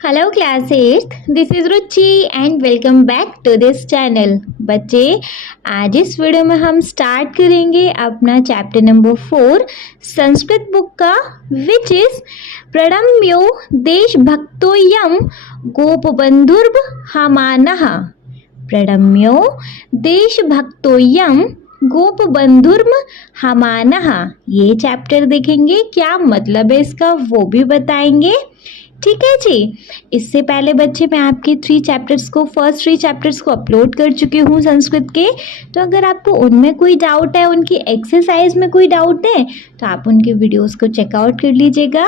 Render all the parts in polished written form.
Hello class 8th, this is Ruchi and welcome back to this channel. बच्चे, आज इस video में हम स्टार्ट करेंगे अपना चैप्टर नंबर 4 संस्कृत बुक का, विच इज प्रणम्यो देशभक्तोयम गोपबंधुर्भ हमानः। प्रणम्यो देशभक्तोयम गोपबंधुर्म हमानः। ये चैप्टर देखेंगे, क्या मतलब है इसका वो भी बताएंगे। ठीक है जी। इससे पहले बच्चे मैं आपके फर्स्ट थ्री चैप्टर्स को अपलोड कर चुकी हूँ संस्कृत के। तो अगर आपको उनमें कोई डाउट है, उनकी एक्सरसाइज में कोई डाउट है, तो आप उनके वीडियोस को चेकआउट कर लीजिएगा।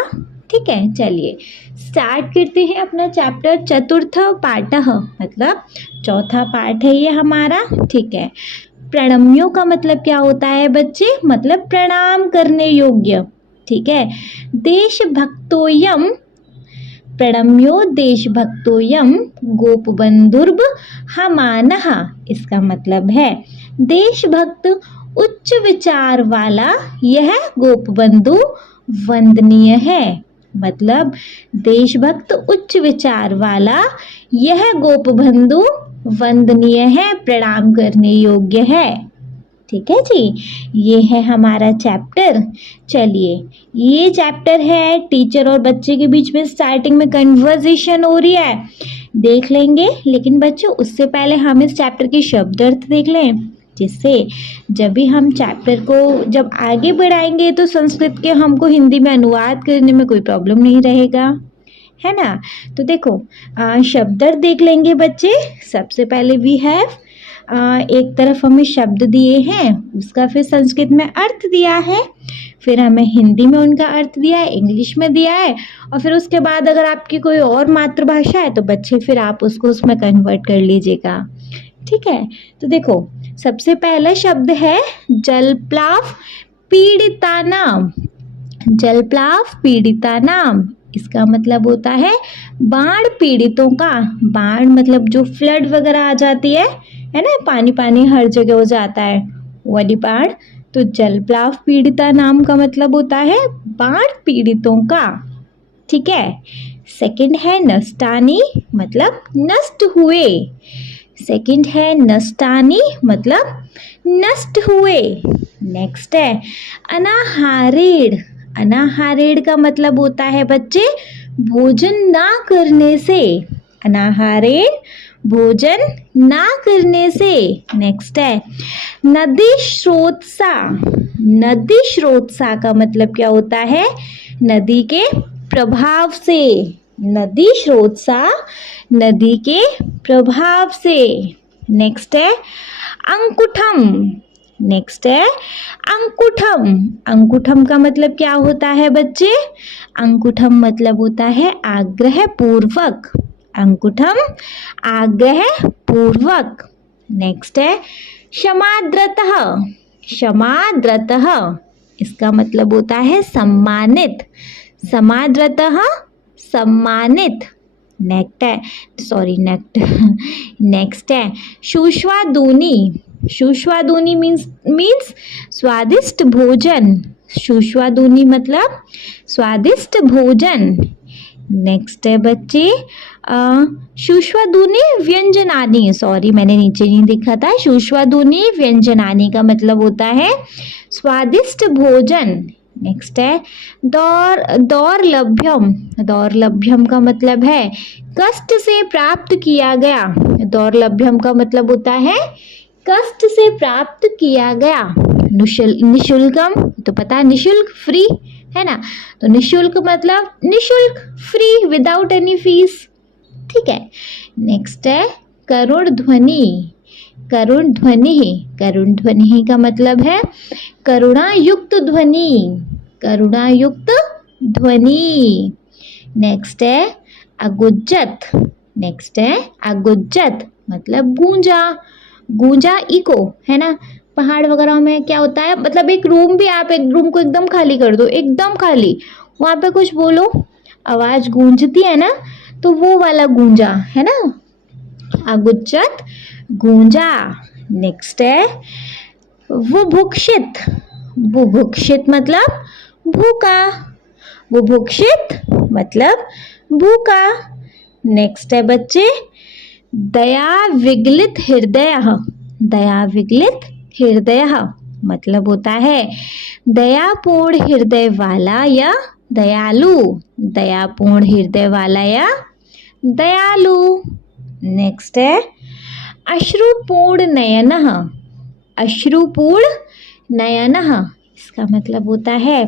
ठीक है, चलिए स्टार्ट करते हैं अपना चैप्टर। चतुर्थ पाठः मतलब चौथा पाठ है ये हमारा। ठीक है, प्रणम्यो का मतलब क्या होता है बच्चे? मतलब प्रणाम करने योग्य। ठीक है, देशभक्तोयम प्रणम्यो देशभक्तोयम गोपबंधुर्भ हमानः। इसका मतलब है देशभक्त उच्च विचार वाला यह गोपबंधु वंदनीय है। मतलब देशभक्त उच्च विचार वाला यह गोपबंधु वंदनीय है, प्रणाम करने योग्य है। ठीक है जी, ये है हमारा चैप्टर। चलिए, ये चैप्टर है टीचर और बच्चे के बीच में स्टार्टिंग में कन्वर्सेशन हो रही है, देख लेंगे। लेकिन बच्चों, उससे पहले हम इस चैप्टर के शब्द अर्थ देख लें, जिससे जब भी हम चैप्टर को जब आगे बढ़ाएंगे तो संस्कृत के हमको हिंदी में अनुवाद करने में कोई प्रॉब्लम नहीं रहेगा, है ना। तो देखो, शब्द अर्थ देख लेंगे बच्चे। सबसे पहले वी हैव एक तरफ हमें शब्द दिए हैं, उसका फिर संस्कृत में अर्थ दिया है, फिर हमें हिंदी में उनका अर्थ दिया है, इंग्लिश में दिया है, और फिर उसके बाद अगर आपकी कोई और मातृभाषा है तो बच्चे फिर आप उसको उसमें कन्वर्ट कर लीजिएगा। ठीक है, तो देखो, सबसे पहला शब्द है जलप्लाव पीड़ितानाम। जलप्लाव पीड़ितानाम, इसका मतलब होता है बाढ़ पीड़ितों का। बाढ़ मतलब जो फ्लड वगैरह आ जाती है ना, पानी पानी हर जगह हो जाता है, वाली बाढ़। तो जलप्लाव पीड़िता नाम का मतलब होता है बाढ़ पीड़ितों का। ठीक है, सेकंड है नष्टानी, मतलब नष्ट हुए। सेकंड है नष्टानी, मतलब नष्ट हुए। नेक्स्ट है अनाहारेण। अनाहारेण का मतलब होता है बच्चे भोजन ना करने से। अनाहारेण भोजन ना करने से। नेक्स्ट है नदी स्रोतसा। नदी स्रोतसा का मतलब क्या होता है? नदी के प्रभाव से। नदी स्रोतसा, नदी के प्रभाव से। नेक्स्ट है अंकुठम। नेक्स्ट है अंकुठम। अंकुठम का मतलब क्या होता है बच्चे? अंकुठम मतलब होता है आग्रह पूर्वक। अंकुठम आग्रह पूर्वक। नेक्स्ट है क्षमाद्रतः। क्षमाद्रतः, इसका मतलब होता है सम्मानित। समाद्रतः सम्मानित। नेक्स्ट है सुस्वादुनी। सुस्वादुनी मीन्स स्वादिष्ट भोजन। सुस्वादुनी मतलब स्वादिष्ट भोजन। नेक्स्ट है बच्चे सुस्वादुनी व्यंजनानी। सॉरी, मैंने नीचे नहीं लिखा था। सुस्वादुनी व्यंजनानी का मतलब होता है स्वादिष्ट भोजन। नेक्स्ट है दौर्लभ्यम। दौर्लभ्यम का मतलब है कष्ट से प्राप्त किया गया। दौर्लभ्यम का मतलब होता है कष्ट से प्राप्त किया गया। निशुल्कम तो पता है, निशुल्क फ्री, है ना। तो निशुल्क मतलब निशुल्क, फ्री, विदाउट एनी फीस। ठीक है, नेक्स्ट है करुण ध्वनि। करुण ध्वनि। करुण ध्वनि का मतलब है करुणा युक्त ध्वनि। करुणा युक्त ध्वनि। नेक्स्ट है अगुज्जत। नेक्स्ट है अगुज्जत मतलब गूंजा। गूंजा इको, है ना। पहाड़ वगैरह में क्या होता है, मतलब एक रूम भी, आप एक रूम को एकदम खाली कर दो, एकदम खाली, वहां पे कुछ बोलो, आवाज गूंजती है ना, तो वो वाला गूंजा, है ना। अगुज्जत, गूंजा। नेक्स्ट है बुभुक्षित। बुभुक्षित मतलब भूखा। बुभुक्षित मतलब भूखा। नेक्स्ट है बच्चे दया विगलित हृदय। दया विगलित हृदय मतलब होता है दयापूर्ण हृदय वाला या दयालु। दयापूर्ण हृदय वाला या दयालु। नेक्स्ट है अश्रुपूर्ण नयनः। अश्रुपूर्ण नयनः इसका मतलब होता है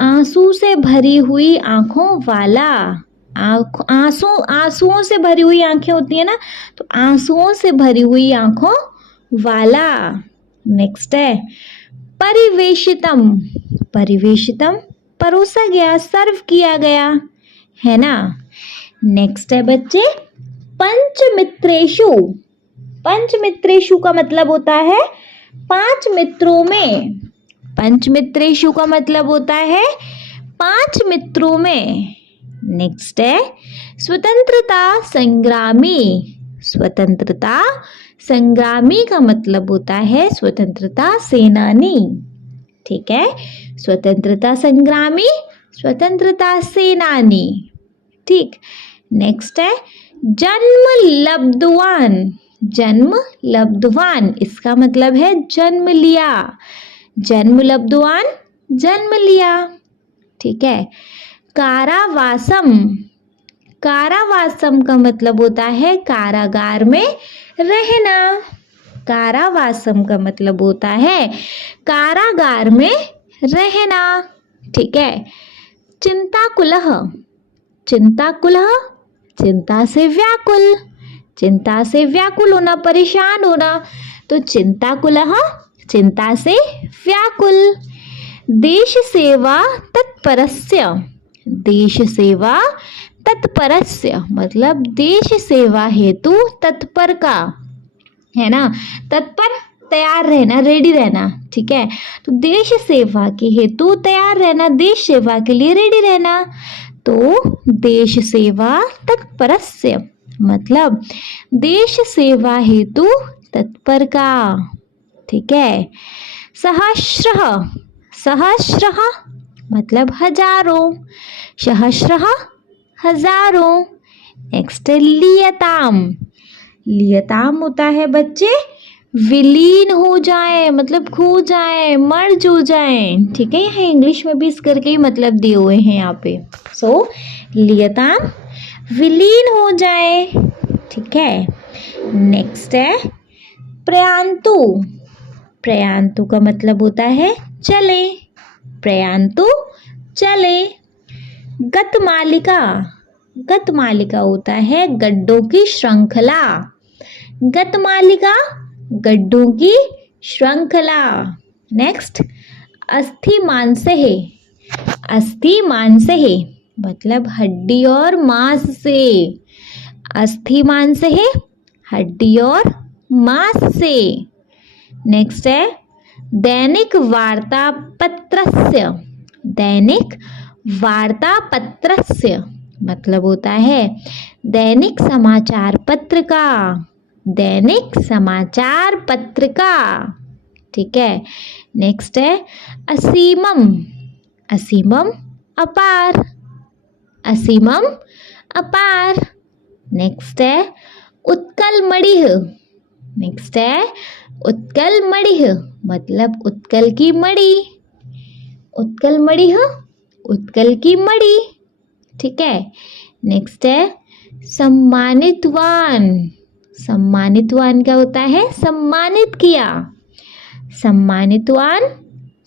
आंसू से भरी हुई आंखों वाला। आंसुओं से भरी हुई आंखें होती है ना, तो आंसुओं से भरी हुई आंखों वाला। नेक्स्ट है परिवेशितम। परिवेशितम परोसा गया, सर्व किया गया, है ना। नेक्स्ट है बच्चे पंचमित्रेषु। पंचमित्रेषु का मतलब होता है 5 मित्रों में। पंचमित्रेषु का मतलब होता है 5 मित्रों में। नेक्स्ट है स्वतंत्रता संग्रामी। स्वतंत्रता संग्रामी का मतलब होता है स्वतंत्रता सेनानी। ठीक है, स्वतंत्रता संग्रामी, स्वतंत्रता सेनानी। ठीक। नेक्स्ट है जन्म लब्धवान। जन्म लब्धवान इसका मतलब है जन्म लिया। जन्म लब्धवान जन्म लिया। ठीक है। कारावासम। कारावासम का मतलब होता है कारागार में रहना। कारावासम का मतलब होता है कारागार में रहना। ठीक है। चिंताकुलः। चिंताकुलः चिंता से व्याकुल। चिंता से व्याकुल होना, परेशान होना, तो चिंताकुलः चिंता से व्याकुल। देश सेवा तत्परस्य। देश सेवा तत्परस्य मतलब देश सेवा हेतु तत्पर का, है ना। तत्पर तैयार रहना, रेडी रहना। ठीक है, तो देश सेवा के हेतु तैयार रहना, देश सेवा के लिए रेडी रहना। तो देश सेवा तत्परस्य मतलब देश सेवा हेतु तत्पर का। ठीक है। सहस्रः। सहस्रः मतलब हजारों। सहस्रः हजारों। नेक्स्ट लियताम। लियताम होता है बच्चे विलीन हो जाए, मतलब खो जाए, मर्ज हो जाए। ठीक है, यहाँ इंग्लिश में भी इस करके ही मतलब दिए हुए हैं यहाँ पे। सो लियताम विलीन हो जाए। ठीक है। नेक्स्ट है प्रयान्तु। प्रयान्तु का मतलब होता है चले। प्रयान्तु चले। गतमालिका। गतमालिका होता है गड्ढों की श्रृंखला। गतमालिका गड्ढों की श्रृंखला। नेक्स्ट अस्थि मांसेः। अस्थि मांसेः मतलब हड्डी और मांस से। अस्थि मांसेः हड्डी और मांस से। नेक्स्ट है दैनिक वार्ता पत्रस्य। दैनिक वार्ता पत्रस्य मतलब होता है दैनिक समाचार पत्र का। दैनिक समाचार पत्र का। ठीक है। नेक्स्ट है असीमम। असीमम अपार। असीमम अपार। नेक्स्ट है उत्कलमणिः। नेक्स्ट है उत्कलमणिः मतलब उत्कल की मणि। उत्कलमणिः उत्कल की मणि। ठीक है। नेक्स्ट है सम्मानितवान। सम्मानितवान क्या होता है? सम्मानित किया। सम्मानितवान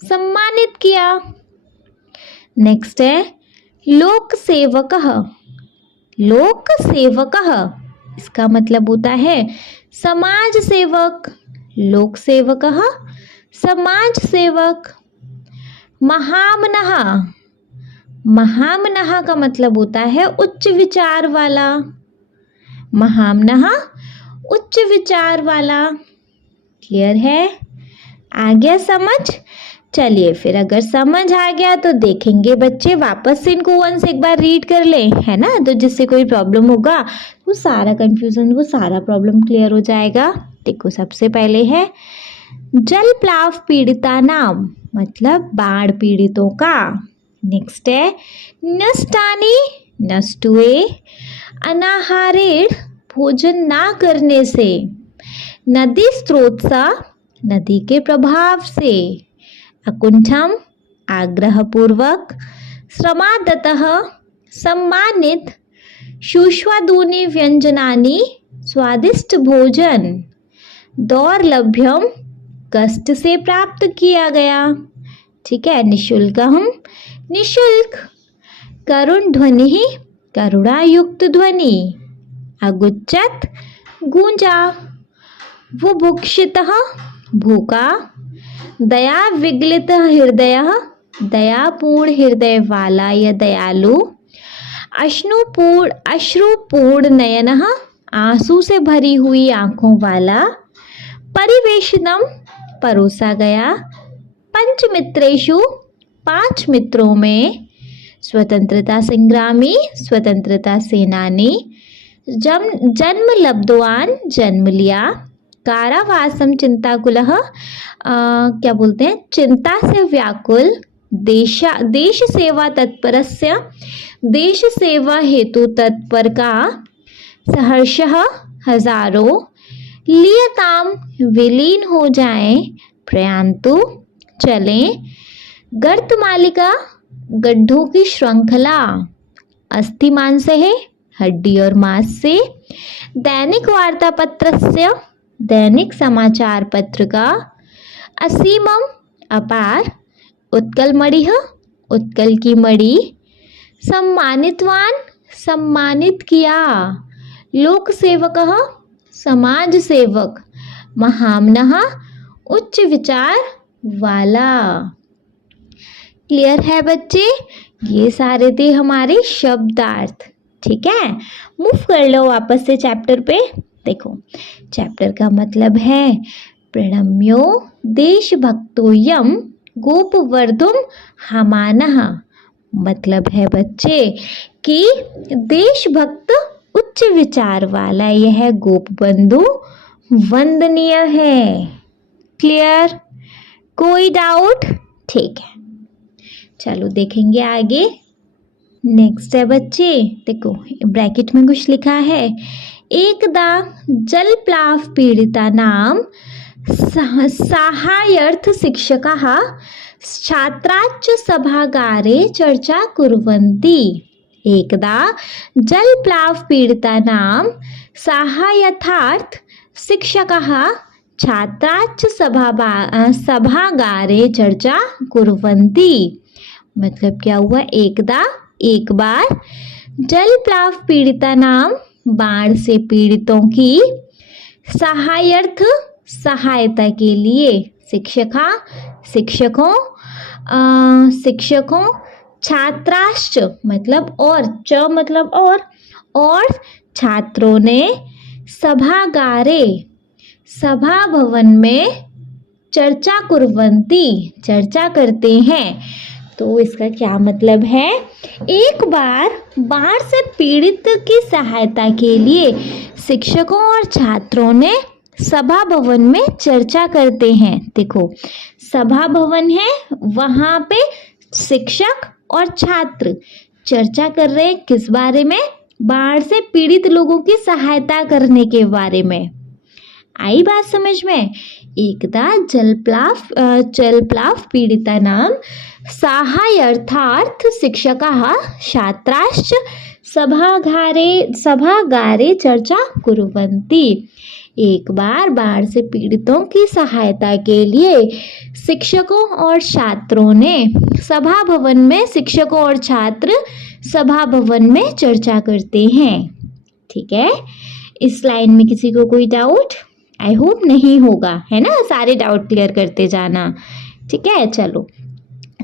सम्मानित किया। नेक्स्ट है लोक सेवकः। लोक सेवकः इसका मतलब होता है समाज सेवक। लोक सेवकः समाज सेवक। महामनः। महामनः का मतलब होता है उच्च विचार वाला। महामनः उच्च विचार वाला। क्लियर है? आ गया समझ? चलिए फिर अगर समझ आ गया तो देखेंगे बच्चे वापस से इनको वंस एक बार रीड कर ले, है ना। तो जिससे कोई प्रॉब्लम होगा वो सारा कंफ्यूजन, वो सारा प्रॉब्लम क्लियर हो जाएगा। देखो सबसे पहले है जल प्लाव पीड़िता नाम मतलब बाढ़ पीड़ितों का। नेक्स्ट है नष्टानि नष्ट हुए। अनाहारेण भोजन ना करने से, नदी स्रोत सा नदी के प्रभाव से, अकुंठम आग्रहपूर्वक, श्रमादतः सम्मानित, सुस्वादूनि व्यंजनानि स्वादिष्ट भोजन, दौर्लभ्यम कष्ट से प्राप्त किया गया। ठीक है, निशुल्कम निशुल्क, करुण ध्वनि करुणायुक्त ध्वनि, अगुच्चत गूंजा, बुभुक्षितः भूखा, दया विगलित हृदय दयापूर्ण हृदय वाला या दयालु, अश्रुपूर्ण नयनः आंसू से भरी हुई आंखों वाला, परिवेशनम परोसा गया, पंचमित्रेषु 5 मित्रों में, स्वतंत्रता संग्रामी स्वतंत्रता सेनानी, जन्म लब्धवान जन्म लिया, कारावासम चिंताकुलः क्या बोलते हैं, चिंता से व्याकुल, देश सेवा तत्परस्य देश सेवा हेतु तत्पर का, सहर्षः हजारों, लियताम विलीन हो जाएं, प्रयांतु चलें, गर्तमालिका गड्ढों की श्रृंखला, अस्थि मांस है हड्डी और मांस से, दैनिक वार्ता पत्रस्य दैनिक समाचार पत्र का, असीमम अपार, उत्कल मणिः उत्कल की मणि, सम्मानितवान सम्मानित किया, लोक सेवकः समाज सेवक, महामनः उच्च विचार वाला। क्लियर है बच्चे? ये सारे थे हमारे शब्दार्थ। ठीक है, मूव कर लो वापस से चैप्टर पे। देखो चैप्टर का मतलब है प्रणम्यो देशभक्तोयम गोपवर्धुम हमानः। मतलब है बच्चे कि देशभक्त उच्च विचार वाला यह गोपबंधु वंदनीय है। क्लियर? कोई डाउट? ठीक है, चलो देखेंगे आगे। नेक्स्ट है बच्चे, देखो ब्रैकेट में कुछ लिखा है, एकदा जलप्लाव पीड़िता नाम साहाय्यर्थ शिक्षकाः छात्राश्च सभागारे चर्चा कुर्वन्ति। एकदा जलप्लाव पीड़िता नाम साहाय्यार्थ शिक्षकाः छात्राश्च सभागारे चर्चा कुर्वन्ति। मतलब क्या हुआ, एकदा एक बार, जलप्लाव पीड़िता नाम बाढ़ से पीड़ितों की, सहायर्थ सहायता के लिए, शिक्षकों, छात्राश्च मतलब और छात्रों ने, सभागारे सभा भवन में, चर्चा कुर्वन्ति चर्चा करते हैं। तो इसका क्या मतलब है, एक बार बाढ़ से पीड़ित की सहायता के लिए शिक्षकों और छात्रों ने सभा भवन में चर्चा करते हैं। देखो सभा भवन है, वहाँ पे शिक्षक और छात्र चर्चा कर रहे हैं किस बारे में, बाढ़ से पीड़ित लोगों की सहायता करने के बारे में। आई बात समझ में? एकदा जलप्लाव पीड़िता नाम साहाय्यार्थ शिक्षकाः छात्राश्च सभागारे चर्चा कुर्वन्ति। एक बार बाढ़ से पीड़ितों की सहायता के लिए शिक्षकों और छात्रों ने सभा भवन में, शिक्षकों और छात्र सभा भवन में चर्चा करते हैं। ठीक है, इस लाइन में किसी को कोई डाउट? आई होप नहीं होगा, है ना? सारे डाउट क्लियर करते जाना। ठीक है, चलो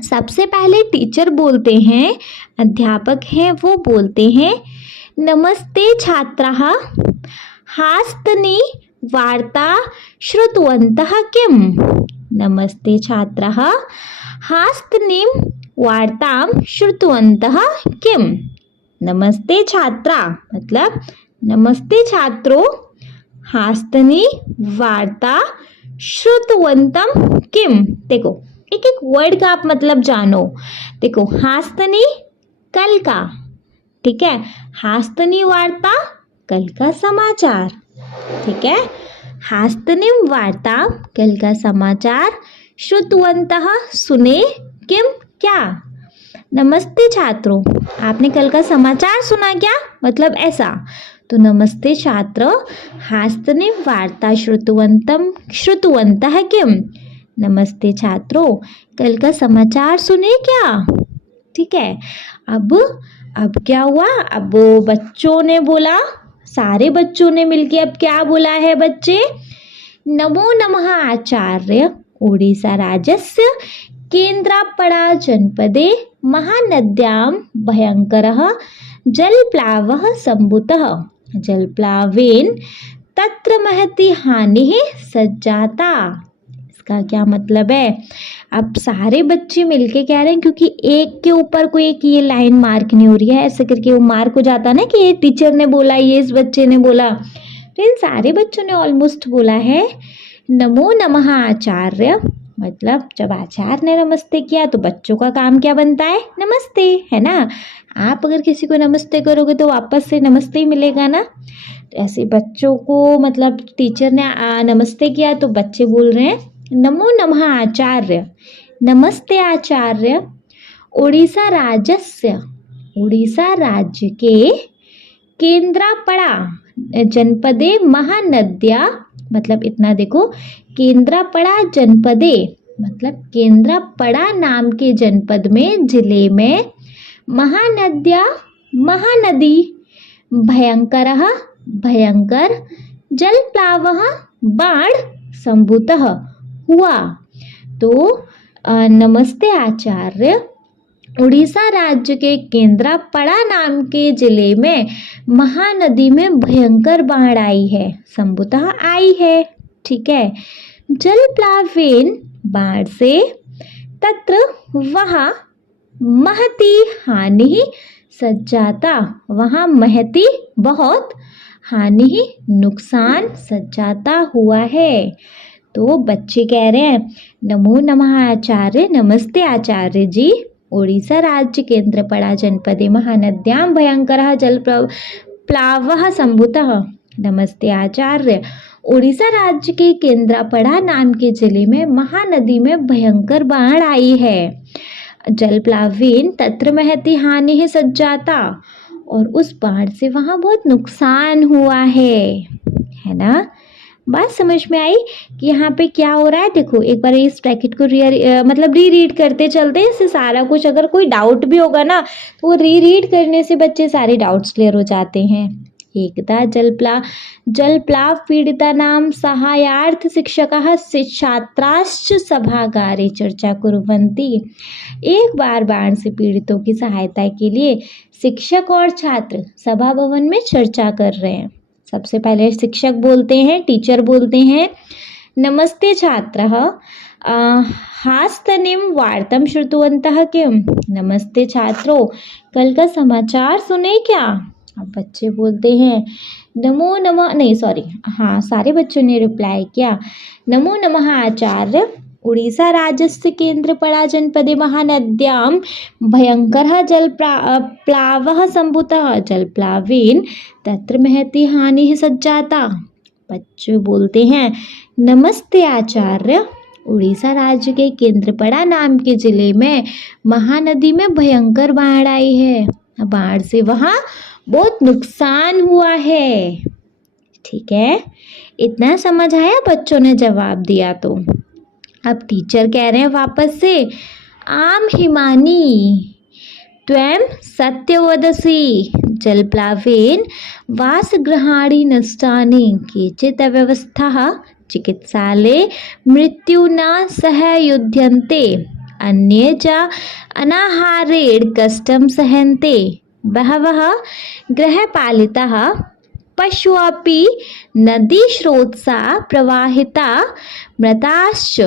सबसे पहले टीचर बोलते हैं, अध्यापक हैं वो बोलते हैं, नमस्ते छात्राः हास्तनि वार्ता श्रुतवन्तः किम्। नमस्ते छात्राः हास्तनि वार्तां श्रुतवन्तः किम्। नमस्ते छात्रा मतलब नमस्ते छात्रों, हास्तनि वार्ता श्रुतवन्तम किम। देखो एक एक वर्ड का आप मतलब जानो। देखो हास्तनि कल का, ठीक है, हास्तनी वार्ता कल का समाचार। ठीक है, हास्तनिम वार्ता कल का समाचार श्रुतवन्तः सुने किम क्या। नमस्ते छात्रों, आपने कल का समाचार सुना क्या, मतलब ऐसा। तो नमस्ते छात्र, हास्तनिम वार्ता श्रुतवन्तः किम। नमस्ते छात्रों, कल का समाचार सुने क्या। ठीक है, अब क्या हुआ, अब बच्चों ने बोला, सारे बच्चों ने मिलके अब क्या बोला है बच्चे। नमो नमः आचार्य ओडिसा राज्यस्य केन्द्रापड़ा जनपदे महानद्यां भयंकरः जलप्लावः सम्भूतः। जलप्लावेन तत्र महती हानिः सज्जाता। इसका क्या मतलब है। अब सारे बच्चे मिलके कह रहे हैं, क्योंकि एक के ऊपर कोई एक ये लाइन मार्क नहीं हो रही है, ऐसे करके वो मार्क हो जाता ना कि ये टीचर ने बोला, ये इस बच्चे ने बोला। तो इन सारे बच्चों ने ऑलमोस्ट बोला है नमो नमः आचार्य, मतलब जब आचार्य ने नमस्ते किया तो बच्चों का काम क्या बनता है, नमस्ते, है ना। आप अगर किसी को नमस्ते करोगे तो वापस से नमस्ते ही मिलेगा ना। तो ऐसे बच्चों को, मतलब टीचर ने नमस्ते किया तो बच्चे बोल रहे हैं नमो नमः आचार्य। नमस्ते आचार्य। उड़ीसा राज्य के केन्द्रापड़ा जनपदे महानद्या, मतलब इतना देखो, केन्द्रापड़ा जनपदे मतलब केन्द्रापड़ा नाम के जनपद में, जिले में, महानद्या महानदी, भयंकर जलप्लावः बाढ़ सम्भूतः हुआ। तो नमस्ते आचार्य, उड़ीसा राज्य के केन्द्रापड़ा नाम के जिले में महानदी में भयंकर बाढ़ आई है, सम्भूतः आई है। ठीक है, जलप्लावेन बाढ़ से, तत्र वहाँ, महती हानि सज्जाता, वहाँ महती बहुत, हानि नुकसान, सज्जाता हुआ है। तो बच्चे कह रहे हैं नमो नमः आचार्य, नमस्ते आचार्य जी। उड़ीसा राज्य केन्द्रापड़ा जनपदे महानद्यां भयंकरः जलप्लावः सम्भूतः। नमस्ते आचार्य, उड़ीसा राज्य के केन्द्रापड़ा नाम के जिले में महानदी में भयंकर बाढ़ आई है। जलप्लावेन तत्र महती हानि सज्जाता, और उस बाढ़ से वहाँ बहुत नुकसान हुआ है ना। बात समझ में आई कि यहाँ पे क्या हो रहा है। देखो एक बार इस ब्रैकेट को मतलब रीड करते चलते हैं, इससे सारा कुछ, अगर कोई डाउट भी होगा ना तो वो रीड करने से बच्चे सारे डाउट्स क्लियर हो जाते हैं। एकदा जलप्लाव पीडितानां सहायार्थ शिक्षकाः छात्राश्च सभागारे चर्चा कुर्वन्ति। एक बार बाढ़ से पीड़ितों की सहायता के लिए शिक्षक और छात्र सभा भवन में चर्चा कर रहे हैं। सबसे पहले शिक्षक बोलते हैं, टीचर बोलते हैं नमस्ते छात्रः हास्तनिम वार्तं श्रुतवन्तः किम। नमस्ते छात्रों, कल का समाचार सुने क्या। अब बच्चे बोलते हैं नमो नमः, नहीं सॉरी, हाँ सारे बच्चों ने रिप्लाई किया नमो नमः आचार्य, उड़ीसा राज्यस्य केन्द्रापड़ा जनपदे महानद्यां भयंकरः जलप्लावः सम्भूतः। जलप्लावेन तत्र महती हानिः सज्जाता। बच्चे बोलते हैं नमस्ते आचार्य, उड़ीसा राज्य के केन्द्रापड़ा नाम के जिले में महानदी में भयंकर बाढ़ आई है। बाढ़ से वहाँ बहुत नुकसान हुआ है। ठीक है, इतना समझ आया। बच्चों ने जवाब दिया। तो अब टीचर कह रहे हैं वापस से, आम हिमानी त्वं सत्य वदसि, जलप्लावेन वासगृहाणि नष्टानि, केचित् अव्यवस्थाः चिकित्सालये मृत्युना सह युध्यन्ते, अन्ये च अनाहारेण कष्टं सहन्ते, बहवः गृहपालिताः पशुअपि नदीस्रोतसा प्रवाहिता मृताश्च।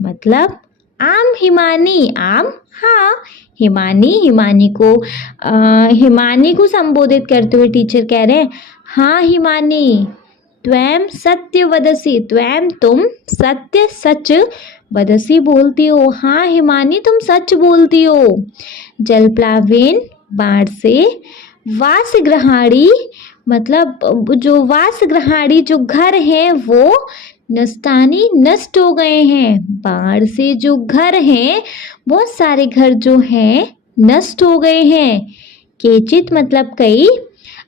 मतलब आम हिमानी, आम, हाँ हिमानी को संबोधित करते हुए टीचर कह रहे हैं हाँ हिमानी, त्वं सत्य वदसी, त्वं तुम, सत्य सच, वदसी बोलती हो। हाँ हिमानी तुम सच बोलती हो। जलप्लावेन बाढ़ से, वासगृहाणी मतलब जो वासगृहाणी जो घर हैं वो नष्टानी नष्ट हो गए हैं। बाढ़ से जो घर हैं बहुत सारे घर जो हैं नष्ट हो गए हैं। केचित मतलब कई,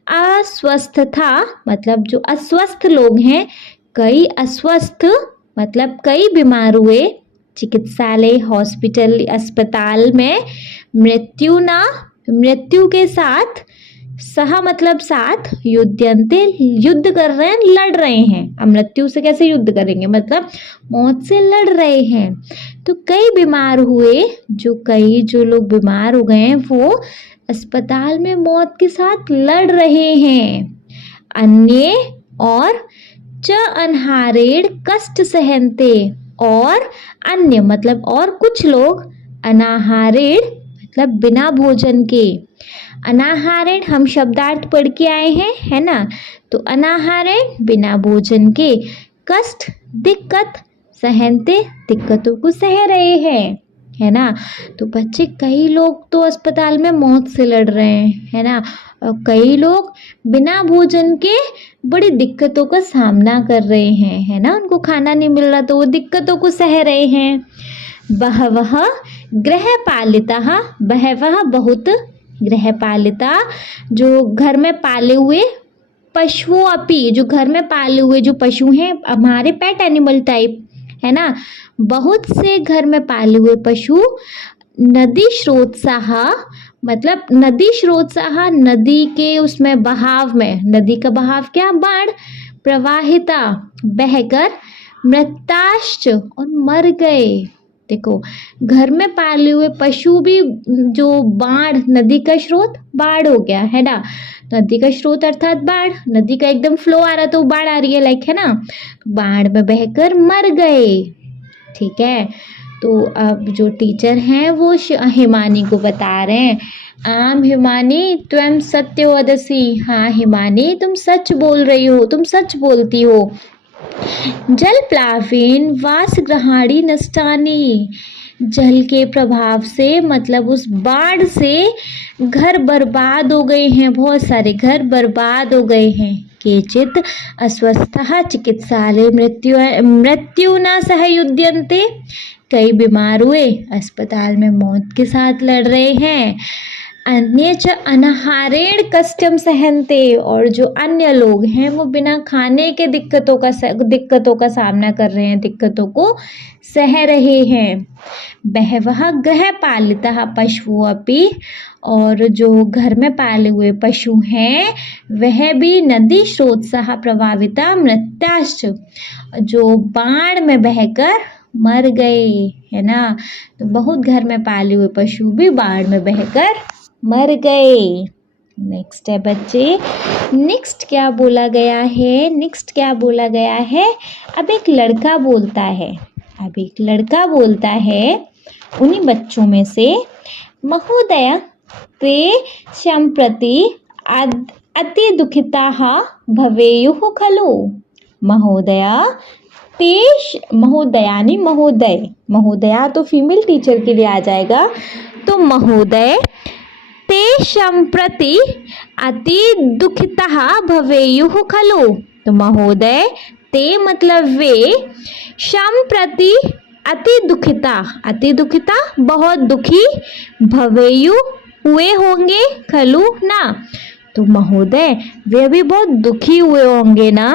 अस्वस्थ था मतलब जो अस्वस्थ लोग हैं, कई अस्वस्थ मतलब कई बीमार हुए। चिकित्सालय हॉस्पिटल अस्पताल में मृत्यु के साथ, सह मतलब साथ, युद्धंते युद्ध कर रहे हैं, लड़ रहे हैं। अब मृत्यु से कैसे युद्ध करेंगे, मतलब मौत से लड़ रहे हैं। तो कई बीमार हुए, जो लोग बीमार हो गए हैं वो अस्पताल में मौत के साथ लड़ रहे हैं। अन्य और च अनहारेण कष्ट सहनते, और अन्य मतलब और कुछ लोग, अनाहारेण मतलब बिना भोजन के। अनाहारेण हम शब्दार्थ पढ़ के आए हैं, है ना। तो अनाहारेण बिना भोजन के, कष्ट दिक्कत, सहनते दिक्कतों को सह रहे हैं, है ना। तो बच्चे कई लोग तो अस्पताल में मौत से लड़ रहे हैं, है ना, और कई लोग बिना भोजन के बड़ी दिक्कतों का सामना कर रहे हैं, है ना। उनको खाना नहीं मिल रहा तो वो दिक्कतों को सह रहे हैं। बहवः गृहपालिता, बहवः बहुत, गृहपालिता जो घर में पाले हुए, पशुओं अपी जो घर में पाले हुए जो पशु हैं हमारे पेट एनिमल टाइप, है ना। बहुत से घर में पाले हुए पशु, नदी स्रोतसाह मतलब नदी स्रोतसाह नदी के उसमें बहाव में, नदी का बहाव क्या, बाढ़, प्रवाहिता बहकर, मृताश्च और मर गए। देखो घर में पाले हुए पशु भी, जो बाढ़, नदी का स्रोत बाढ़ हो गया, है ना। नदी का स्रोत अर्थात बाढ़, नदी का एकदम फ्लो आ रहा तो बाढ़ आ रही है, लाइक, है ना। बाढ़ में बहकर मर गए, ठीक है। तो अब जो टीचर हैं वो हिमानी को बता रहे हैं, आम हिमानी त्वं सत्य वदसी, हाँ हिमानी तुम सच बोल रही हो, तुम सच बोलती हो। जल प्लावेन वासगृहाणी नष्टानि, जल के प्रभाव से मतलब उस बाढ़ से घर बर्बाद हो गए हैं, बहुत सारे घर बर्बाद हो गए हैं। केचित अस्वस्थः चिकित्सालय मृत्यु न सह युध्यन्ते, कई बीमार हुए अस्पताल में मौत के साथ लड़ रहे हैं। अन्य च अनाहारेण कष्टम सहनते, और जो अन्य लोग हैं वो बिना खाने के दिक्कतों का सामना कर रहे हैं, दिक्कतों को सह रहे हैं। बहवः गृहपालितः पशु अपि, और जो घर में पाले हुए पशु हैं वह भी नदी स्रोतसाह प्रभाविता मृत्याश्च, जो बाढ़ में बहकर मर गए, है ना। तो बहुत घर में पाले हुए पशु भी बाढ़ में बहकर मर गए। नेक्स्ट है बच्चे, नेक्स्ट क्या बोला गया है, नेक्स्ट क्या बोला गया है। अब एक लड़का बोलता है, अब एक लड़का बोलता है उन्हीं बच्चों में से, महोदय ते सम्प्रति अति दुखिताः भवेयुः खलु। महोदया तेष, महोदयानी महोदय, महोदया तो फीमेल टीचर के लिए आ जाएगा, तो महोदय ते सम्प्रति अति दुखिताः भवेयुः खलु। तो महोदय ते मतलब वे, सम्प्रति अति दुखिता बहुत दुखी, भवेयु हुए होंगे, खलु ना। तो महोदय वे अभी बहुत दुखी हुए होंगे ना।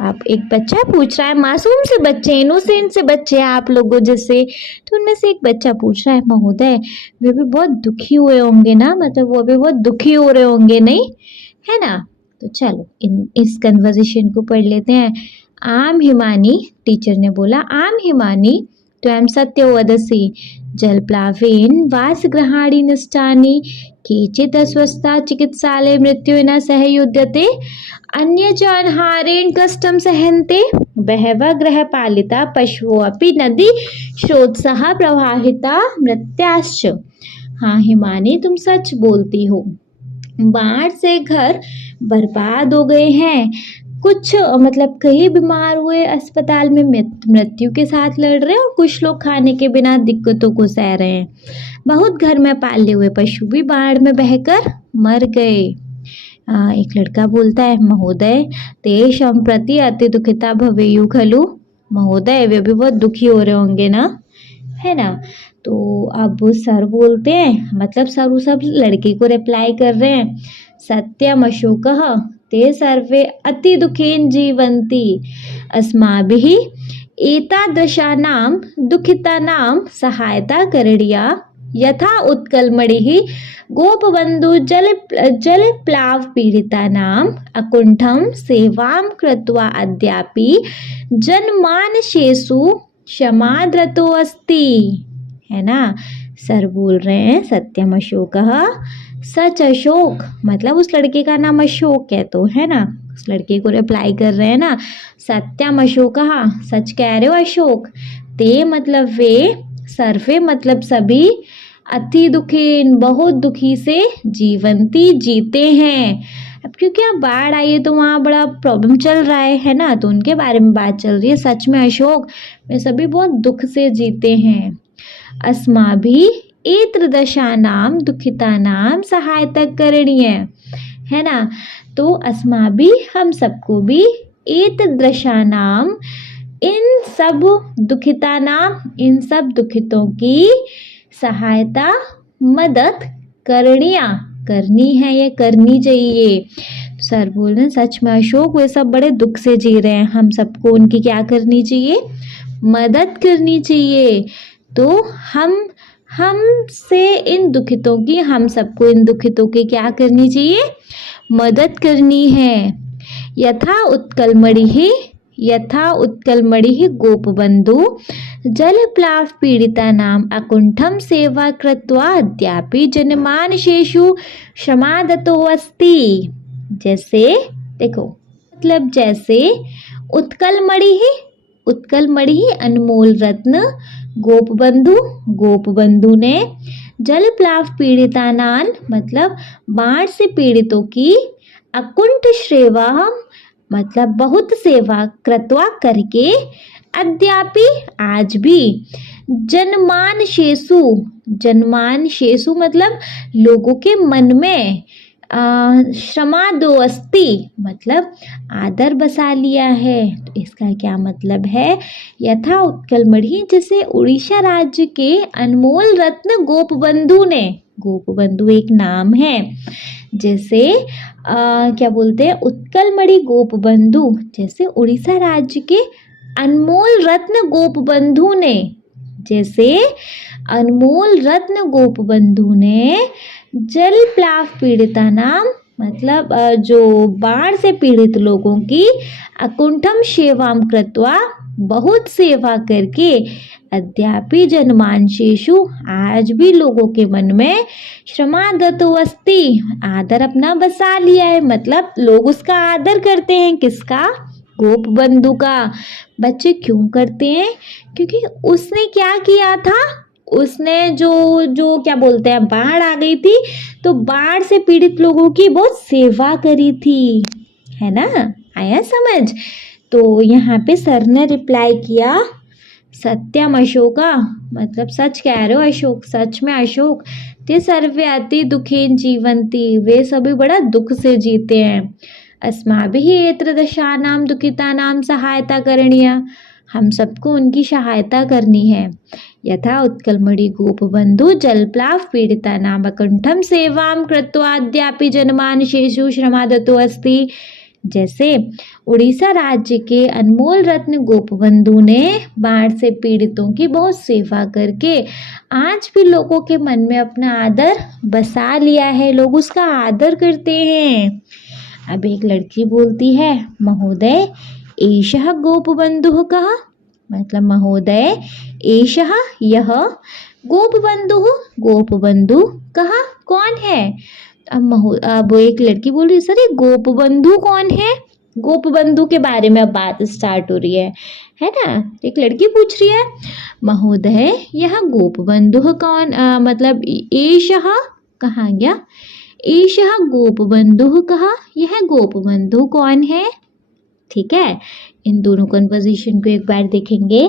आप एक बच्चा पूछ रहा है, मासूम से बच्चे, इनोसेंट से बच्चे आप लोगों जैसे, तो उनमें से एक बच्चा पूछ रहा है, महोदय वे भी बहुत दुखी हुए होंगे ना, मतलब वो भी बहुत दुखी हो रहे होंगे, नहीं है ना। तो चलो इस कन्वर्सेशन को पढ़ लेते हैं। आम हिमानी, टीचर ने बोला, आम हिमानी त्वं सत्यो वदसि, जलप्लावेन वासगृहाणि नष्टानि, केचित् अस्वस्था चिकित्सालये मृत्युना सह युध्यते, अन्ये च अनाहारेण कष्टं सहन्ते, बहवः गृहपालिता पशवो अपि नदी स्रोतसाः प्रवाहिता मृत्याश्च। हाँ हिमानी तुम सच बोलती हो, बाढ़ से घर बर्बाद हो गए हैं, कुछ मतलब कई बीमार हुए अस्पताल में मृत्यु के साथ लड़ रहे हैं, और कुछ लोग खाने के बिना दिक्कतों को सह रहे हैं। बहुत घर में पाले हुए पशु भी बाढ़ में बहकर मर गए। एक लड़का बोलता है, महोदय तेषां प्रति अति दुखिता भवेयु खलु। महोदय वे भी बहुत दुखी हो रहे होंगे ना, है ना। तो अब सर बोलते हैं, मतलब सर वो सब लड़के को रिप्लाई कर रहे हैं, सत्यम अशोकः ते सर्वे अति दुखेन जीवन्ति अस्माभिः एतादृशानां दुःखितानां सहायता करणीया यथा उत्कलमणिः गोपबन्धु जलप्लाव पीडितानाम् अकुण्ठं सेवां कृत्वा अद्यापि जनमानसेषु क्षमाद्रतो अस्ति, है ना। सर बोल रहे हैं सत्यम अशोकः, सच अशोक, मतलब उस लड़के का नाम अशोक है तो, है ना। उस लड़के को रिप्लाई कर रहे हैं ना, सत्यम अशोकः, सच कह रहे हो अशोक, ते मतलब वे, सर्वे मतलब सभी, अति दुखीन बहुत दुखी से, जीवंती जीते हैं। अब क्योंकि अब बाढ़ आई है तो वहाँ बड़ा प्रॉब्लम चल रहा है ना, तो उनके बारे में बात चल रही है। सच में अशोक वे सभी बहुत दुख से जीते हैं। अस्माभिः एतदृशानां दुखितानां सहायता करणीय, है ना। तो अस्माभिः हम सबको भी, एतदृशानां इन सब दुखितानां इन सब दुखितों की, सहायता मदद करणीया करनी है, ये करनी चाहिए। सर बोल रहे हैं सच में अशोक वे सब बड़े दुख से जी रहे हैं, हम सबको उनकी क्या करनी चाहिए, मदद करनी चाहिए। तो हम से इन दुखितों की, हम सबको इन दुखितों की क्या करनी चाहिए, मदद करनी है। यथा उत्कलमणिः गोपबन्धु जलप्लाव पीडितानाम् अकुण्ठं सेवा कृत्वा अद्यापि जनमानसेषु क्षमादतो अस्ति। जैसे देखो, मतलब जैसे उत्कलमणिः अनमोल रत्न, गोपबंधु ने जलप्लाव पीड़ितानान मतलब बाढ़ से पीड़ितों की, अकुंठ सेवा मतलब बहुत सेवा, कृत्वा करके, अद्यापि आज भी, जनमानसेषु मतलब लोगों के मन में, क्षमा दो अस्ति मतलब आदर बसा लिया है। तो इसका क्या मतलब है, यथा उत्कलमणि जैसे उड़ीसा राज्य के अनमोल रत्न गोपबंधु ने, गोपबंधु एक नाम है, जैसे क्या बोलते हैं, उत्कलमणि गोपबंधु जैसे उड़ीसा राज्य के अनमोल रत्न गोपबंधु ने, जैसे अनमोल रत्न गोपबंधु ने जलप्लाव पीड़िता नाम मतलब जो बाढ़ से पीड़ित लोगों की, अकुंठम सेवाम कृत्वा बहुत सेवा करके, अद्यापि जनमानसेषु आज भी लोगों के मन में, क्षमादतो अस्ति आदर अपना बसा लिया है, मतलब लोग उसका आदर करते हैं, किसका, गोपबंधु का। बच्चे क्यों करते हैं, क्योंकि उसने क्या किया था, उसने जो क्या बोलते हैं, बाढ़ आ गई थी तो बाढ़ से पीड़ित लोगों की बहुत सेवा करी थी, है ना, आया समझ। तो यहाँ पे सर ने रिप्लाई किया, सत्यम अशोका मतलब सच कह रहे हो अशोक, सच में अशोक, ते सर्वे अति दुखेन जीवंती वे सभी बड़ा दुख से जीते हैं, अस्माभिः एतदृशानां दुखितानां सहायता करणीया हम सबको उनकी सहायता करनी है। यथा उत्कलमणि गोपबंधु जलप्लाव पीड़ितानां अकुंठम सेवां कृत्वा अद्यापि जनमानसेषु श्रमादतो अस्ति, जैसे उड़ीसा राज्य के अनमोल रत्न गोपबंधु ने बाढ़ से पीड़ितों की बहुत सेवा करके आज भी लोगों के मन में अपना आदर बसा लिया है, लोग उसका आदर करते हैं। अब एक लड़की बोलती है, महोदय एषः गोपबंधुः कः, मतलब महोदय एषः यह, गोपबंधुः गोपबंधु कः कौन है। अब एक लड़की बोल रही है, सर ये गोपबंधु कौन है, गोपबंधु के बारे में अब बात स्टार्ट हो रही है ना। एक लड़की पूछ रही है, महोदय यह गोपबंधु कौन, मतलब एषः कहाँ गया, एषः गोपबंधु कः, यह गोपबंधु कौन है। ठीक है, इन दोनों कन्वर्सेशन को एक बार देखेंगे।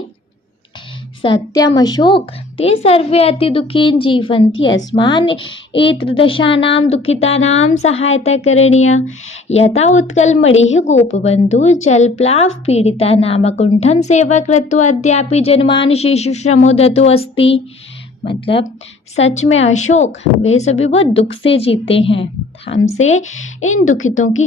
सत्यम अशोक ते सर्वे अति दुःखेन जीवन्ति अस्मान् एतदृशानां दुःखितानां सहायता करणीया यथा उत्कलमणिः गोपबन्धुः जलप्लाव पीडितानामकुण्ठं सेवा कृत्वा अद्यापि जनमानसेषु श्रमोदतो अस्ति। मतलब सच में अशोक वे सभी बहुत दुख से जीते हैं। हमसे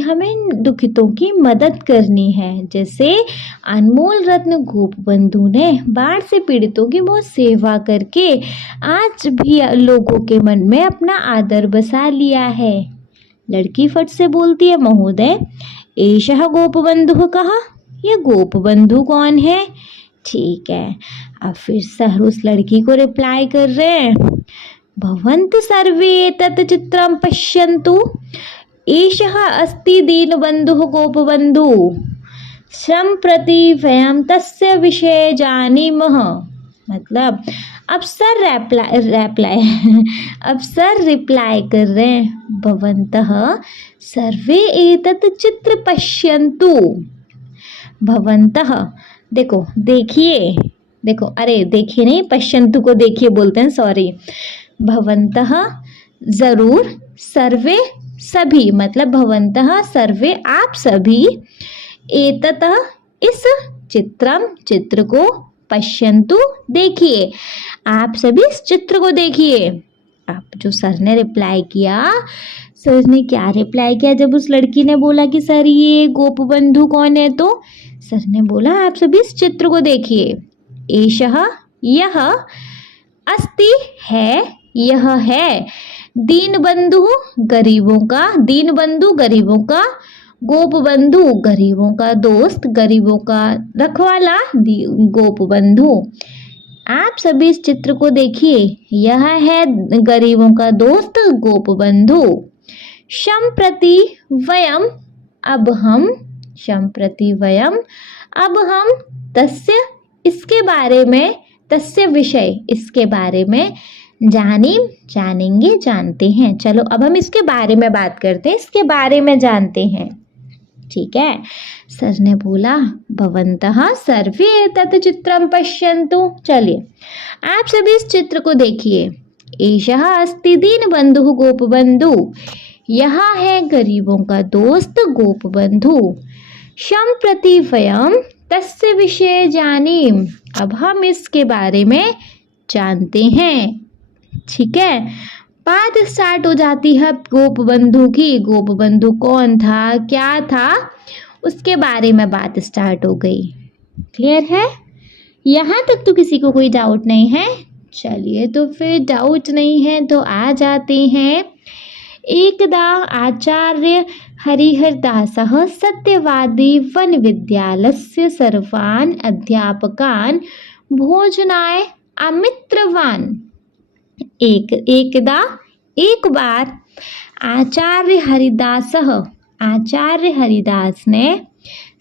हमें दुखितों की मदद करनी है। जैसे अनमोल रत्न गोपबंधु ने बाढ़ से पीड़ितों की बहुत सेवा करके आज भी लोगों के मन में अपना आदर बसा लिया है। लड़की फट से बोलती है, महोदय एषः गोपबंधु कहा, ये गोपबंधु कौन है? ठीक है, अब फिर सर उस लड़की को रिप्लाई कर रहे हैं, भवन्तः सर्वे तत् चित्रं पश्यन्तु एषः अस्ति दीनबन्धुः गोपबन्धुः सम्प्रति वयं तस्य विषये जानीमः। मतलब अब सर रिप्लाई कर रहे हैं, भवन्तः सर्वे एतत् चित्र पश्यन्तु। भवन्तः देखो अरे देखिए नहीं, पश्यन्तु को देखिए बोलते हैं, सॉरी। भवन्तः जरूर, सर्वे सभी, मतलब भवन्तः सर्वे आप सभी, एतत् इस चित्र को, पश्यन्तु देखिए, आप सभी इस चित्र को देखिए। अब जो सर ने रिप्लाई किया, सर ने क्या रिप्लाई किया जब उस लड़की ने बोला कि सर ये गोपबंधु कौन है, तो सर ने बोला आप सभी इस चित्र को देखिए। एषः यह, अस्ति है, यह है, दीनबंधु गरीबों का, गोपबंधु गरीबों का दोस्त, गरीबों का रखवाला, गोपबंधु। आप सभी इस चित्र को देखिए, यह है गरीबों का दोस्त गोपबंधु। सम्प्रति वयम, अब हम, तस्य इसके बारे में, तस्य विषय इसके बारे में, जानेंगे जानते हैं। चलो अब हम इसके बारे में बात करते हैं, इसके बारे में जानते हैं। ठीक है, सर ने बोला भवन्तः सर्वे तत् चित्रं पश्यन्तु। चलिए आप सभी इस चित्र को देखिए। एषः अस्ति दीनबन्धुः गोपबन्धु, यहाँ है गरीबों का दोस्त गोपबंधु। सम्प्रति वयं तस्य विषये जानीम, अब हम इसके बारे में जानते हैं। ठीक है, बात स्टार्ट हो जाती है गोपबंधु की। गोपबंधु कौन था, क्या था, उसके बारे में बात स्टार्ट हो गई। क्लियर है? यहाँ तक तो किसी को कोई डाउट नहीं है? चलिए तो फिर डाउट नहीं है तो आ जाते हैं। एकदा आचार्य हरिहरदासः सत्यवादी वनविद्यालयस्य सर्वान् अध्यापकान् भोजनाय आमन्त्रितवान्। एक बार आचार्य हरिदास ने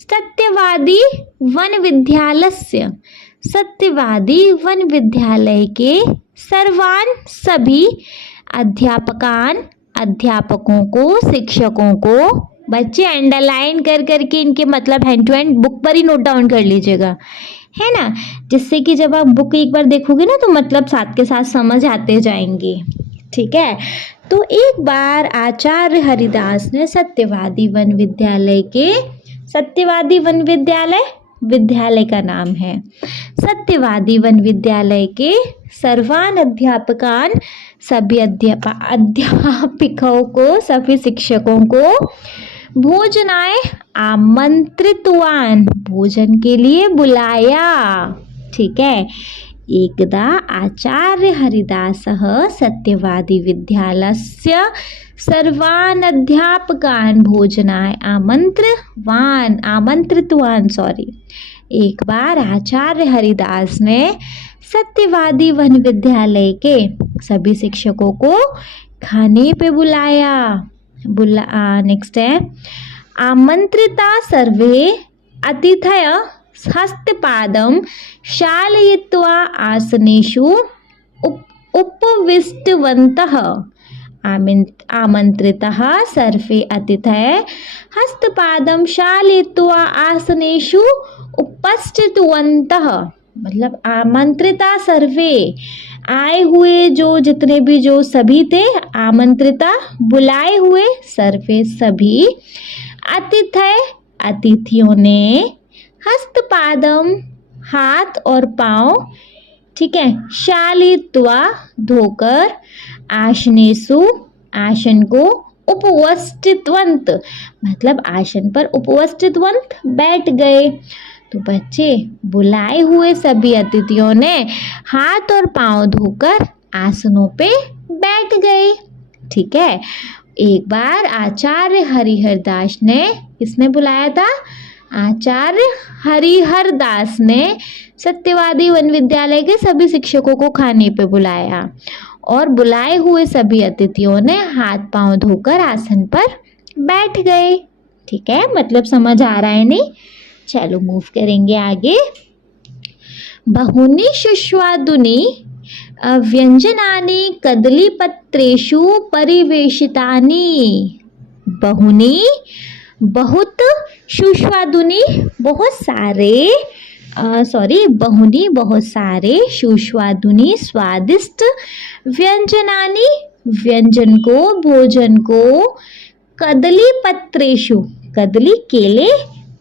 सत्यवादी वन विद्यालय के सर्वान सभी अध्यापकों को, शिक्षकों को, बच्चे अंडरलाइन कर करके इनके मतलब हैंड टू हैंड बुक पर ही नोट डाउन कर लीजिएगा, है ना, जिससे कि जब आप बुक एक बार देखोगे ना तो मतलब साथ के साथ समझ आते जाएंगे। ठीक है, तो एक बार आचार्य हरिदास ने सत्यवादी विद्यालय का नाम है, सत्यवादी वन विद्यालय के सर्वान अध्यापकान, सभी अध्यापकों को, सभी शिक्षकों को भोजनाय आमंत्रितवान, भोजन के लिए बुलाया। ठीक है, एकदा आचार्य हरिदासः सत्यवादी विद्यालयस्य सर्वान् अध्यापकान् भोजनाय आमंत्रितवान। एक बार आचार्य हरिदास ने सत्यवादी वन विद्यालय के सभी शिक्षकों को खाने पे बुलाया। नेक्स्ट है, आमंत्रिता सर्वे अतिथय हस्तपादं शालयित्वा आसनेषु उपविष्टवन्तः। आमंत्रितः सर्वे अतिथय हस्तपादं शालयित्वा आसनेषु उपस्थितवन्तः। मतलब आमंत्रिता सर्वे, आए हुए जो जितने भी जो सभी थे, आमंत्रिता बुलाए हुए, सर्वे सभी, अतिथय अतिथियों ने, हस्तपादम हाथ और पाँव, ठीक है, शालित्वा धोकर, आसनेसु आसन को, उपवस्थितवंत मतलब आसन पर उपवस्थितवंत बैठ गए। तो बच्चे बुलाए हुए सभी अतिथियों ने हाथ और पांव धोकर आसनों पे बैठ गए। ठीक है, एक बार आचार्य हरिहर दास ने, किसने बुलाया था? आचार्य हरिहर दास ने सत्यवादी वन विद्यालय के सभी शिक्षकों को खाने पे बुलाया और बुलाए हुए सभी अतिथियों ने हाथ पांव धोकर आसन पर बैठ गए। ठीक है, मतलब समझ आ रहा है नहीं? चलो मूव करेंगे आगे। बहुनी सुस्वादुनी व्यंजनानि कदलीपत्रेषु परिवेशितानि। बहुनी बहुत, सुस्वादुनी बहुत सारे, बहुनी बहुत सारे, सुस्वादुनी स्वादिष्ट, व्यंजनानि व्यंजन को, भोजन को, कदली पत्रेषु कदली केले,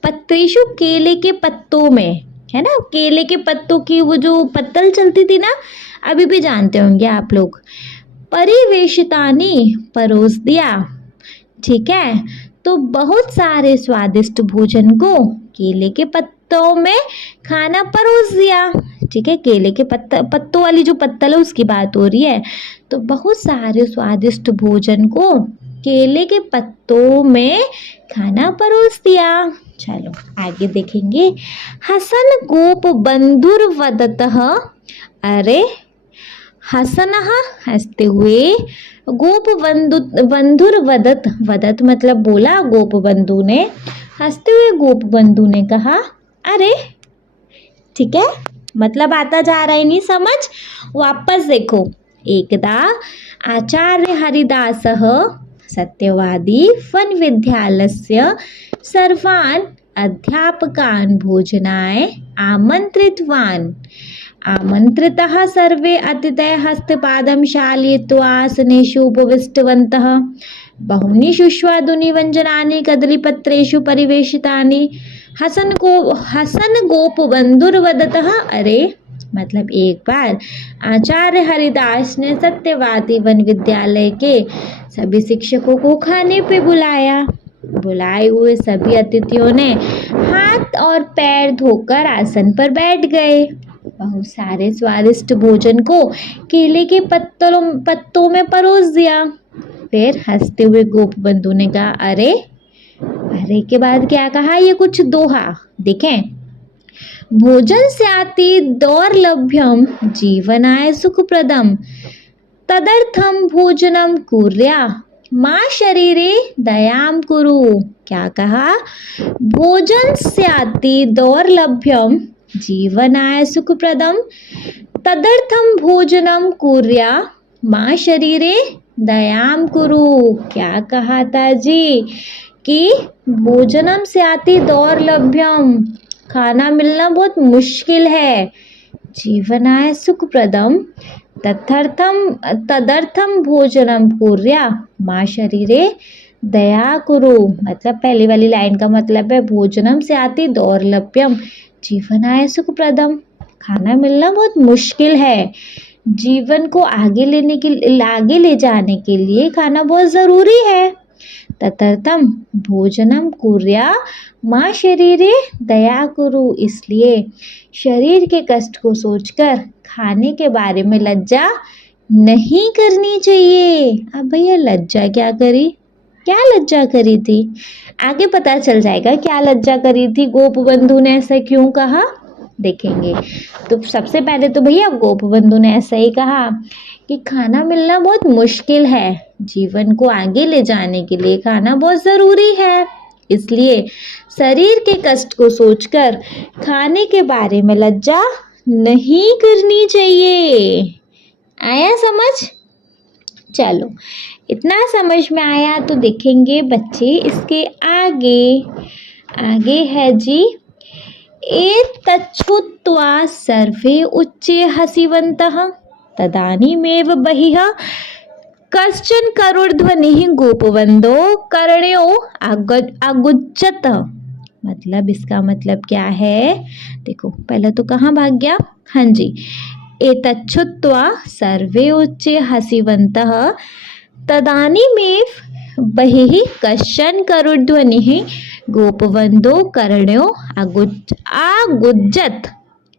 पत्रेषु केले के पत्तों में, है ना, केले के पत्तों की वो जो पत्तल चलती थी ना, अभी भी जानते होंगे आप लोग। परिवेशितानि परोस दिया। ठीक है, तो बहुत सारे स्वादिष्ट भोजन को केले के पत्तों में खाना परोस दिया। ठीक है, केले के पत्तों वाली जो पत्तल है उसकी बात हो रही है। तो बहुत सारे स्वादिष्ट भोजन को केले के पत्तों में खाना परोस दिया। चलो आगे देखेंगे। हसन गोप बंधुर वदतः, अरे हसनः हंसते हुए, गोप बंधुर वदत, वदत मतलब बोला, गोप बंधु ने, हंसते हुए गोप बंधु ने कहा, अरे। ठीक है, मतलब आता जा रहा है नहीं समझ? वापस देखो। एकदा आचार्य हरिदासः सत्यवादी वन विद्यालयस्य सर्वान् अध्यापकान् भोजनाय आमन्त्रितवान्। आमन्त्रिताः सर्वे अतिथयः हस्तपादं शालयित्वा आसनेषु उपविष्टवन्तः। बहूनि सुस्वादूनि व्यञ्जनानि कदलीपत्रेषु परिवेशितानि। हसन गोप बंधुर्वदतः, अरे मतलब एक बार आचार्य हरिदास ने सत्यवादी वन विद्यालय के सभी शिक्षकों को खाने पे बुलाया। बुलाए हुए सभी अतिथियों ने हाथ और पैर धोकर आसन पर बैठ गए। बहुत सारे स्वादिष्ट भोजन को केले के पत्तों में परोस दिया। फिर हंसते हुए गोप बंधु ने कहा, अरे। अरे के बाद क्या कहा? ये कुछ दोहा देखें। भोजन स्याति दौर्लभ्यम जीवनाय सुखप्रदम, तदर्थम भोजनम कुर्या माँ शरीरे दयाम कुरु। क्या कहा? भोजन स्याति दौर्लभ्यम जीवनाय सुखप्रदम, तदर्थम भोजनम कुर्या माँ शरीरे दयाम कुरु। क्या कहा था जी? कि भोजनम स्याति दौर्लभ्यम, खाना मिलना बहुत मुश्किल है, जीवनाय सुखप्रदम, तदर्थम भोजनम कुर्या माँ शरीरे दया कुरु। मतलब पहली वाली लाइन का मतलब है भोजनम स्याति दौर्लभ्यम जीवनाय सुखप्रदम, खाना मिलना बहुत मुश्किल है, जीवन को आगे ले जाने के लिए खाना बहुत ज़रूरी है। तदर्थम भोजनम कुर्या माँ शरीरे दया कुरु, इसलिए शरीर के कष्ट को सोचकर खाने के बारे में लज्जा नहीं करनी चाहिए। अब भैया लज्जा क्या करी? क्या लज्जा करी थी? आगे पता चल जाएगा क्या लज्जा करी थी, गोप बंधु ने ऐसा क्यों कहा, देखेंगे। तो सबसे पहले तो भैया गोप बंधु ने ऐसा ही कहा कि खाना मिलना बहुत मुश्किल है, जीवन को आगे ले जाने के लिए खाना बहुत ज़रूरी है, इसलिए शरीर के कष्ट को सोचकर खाने के बारे में लज्जा नहीं करनी चाहिए। आया समझ? चलो इतना समझ में आया तो देखेंगे बच्चे इसके आगे। आगे है जी, एतच्छ्रुत्वा सर्वे उच्चे हसिवन्तः। तदानीमेव बहिः कश्चन करुणध्वनिः गोपवंदो कर्ण्यो अगुज्जत। मतलब इसका मतलब क्या है? देखो पहले तो कहाँ भाग गया? हाँ जी, एतच्छ्रुत्वा सर्वे उच्चे हसिवन्तः तदानीमेव बहिः कश्चन करुणध्वनिः गोपवंदो कर्ण्यो अगुज्जत।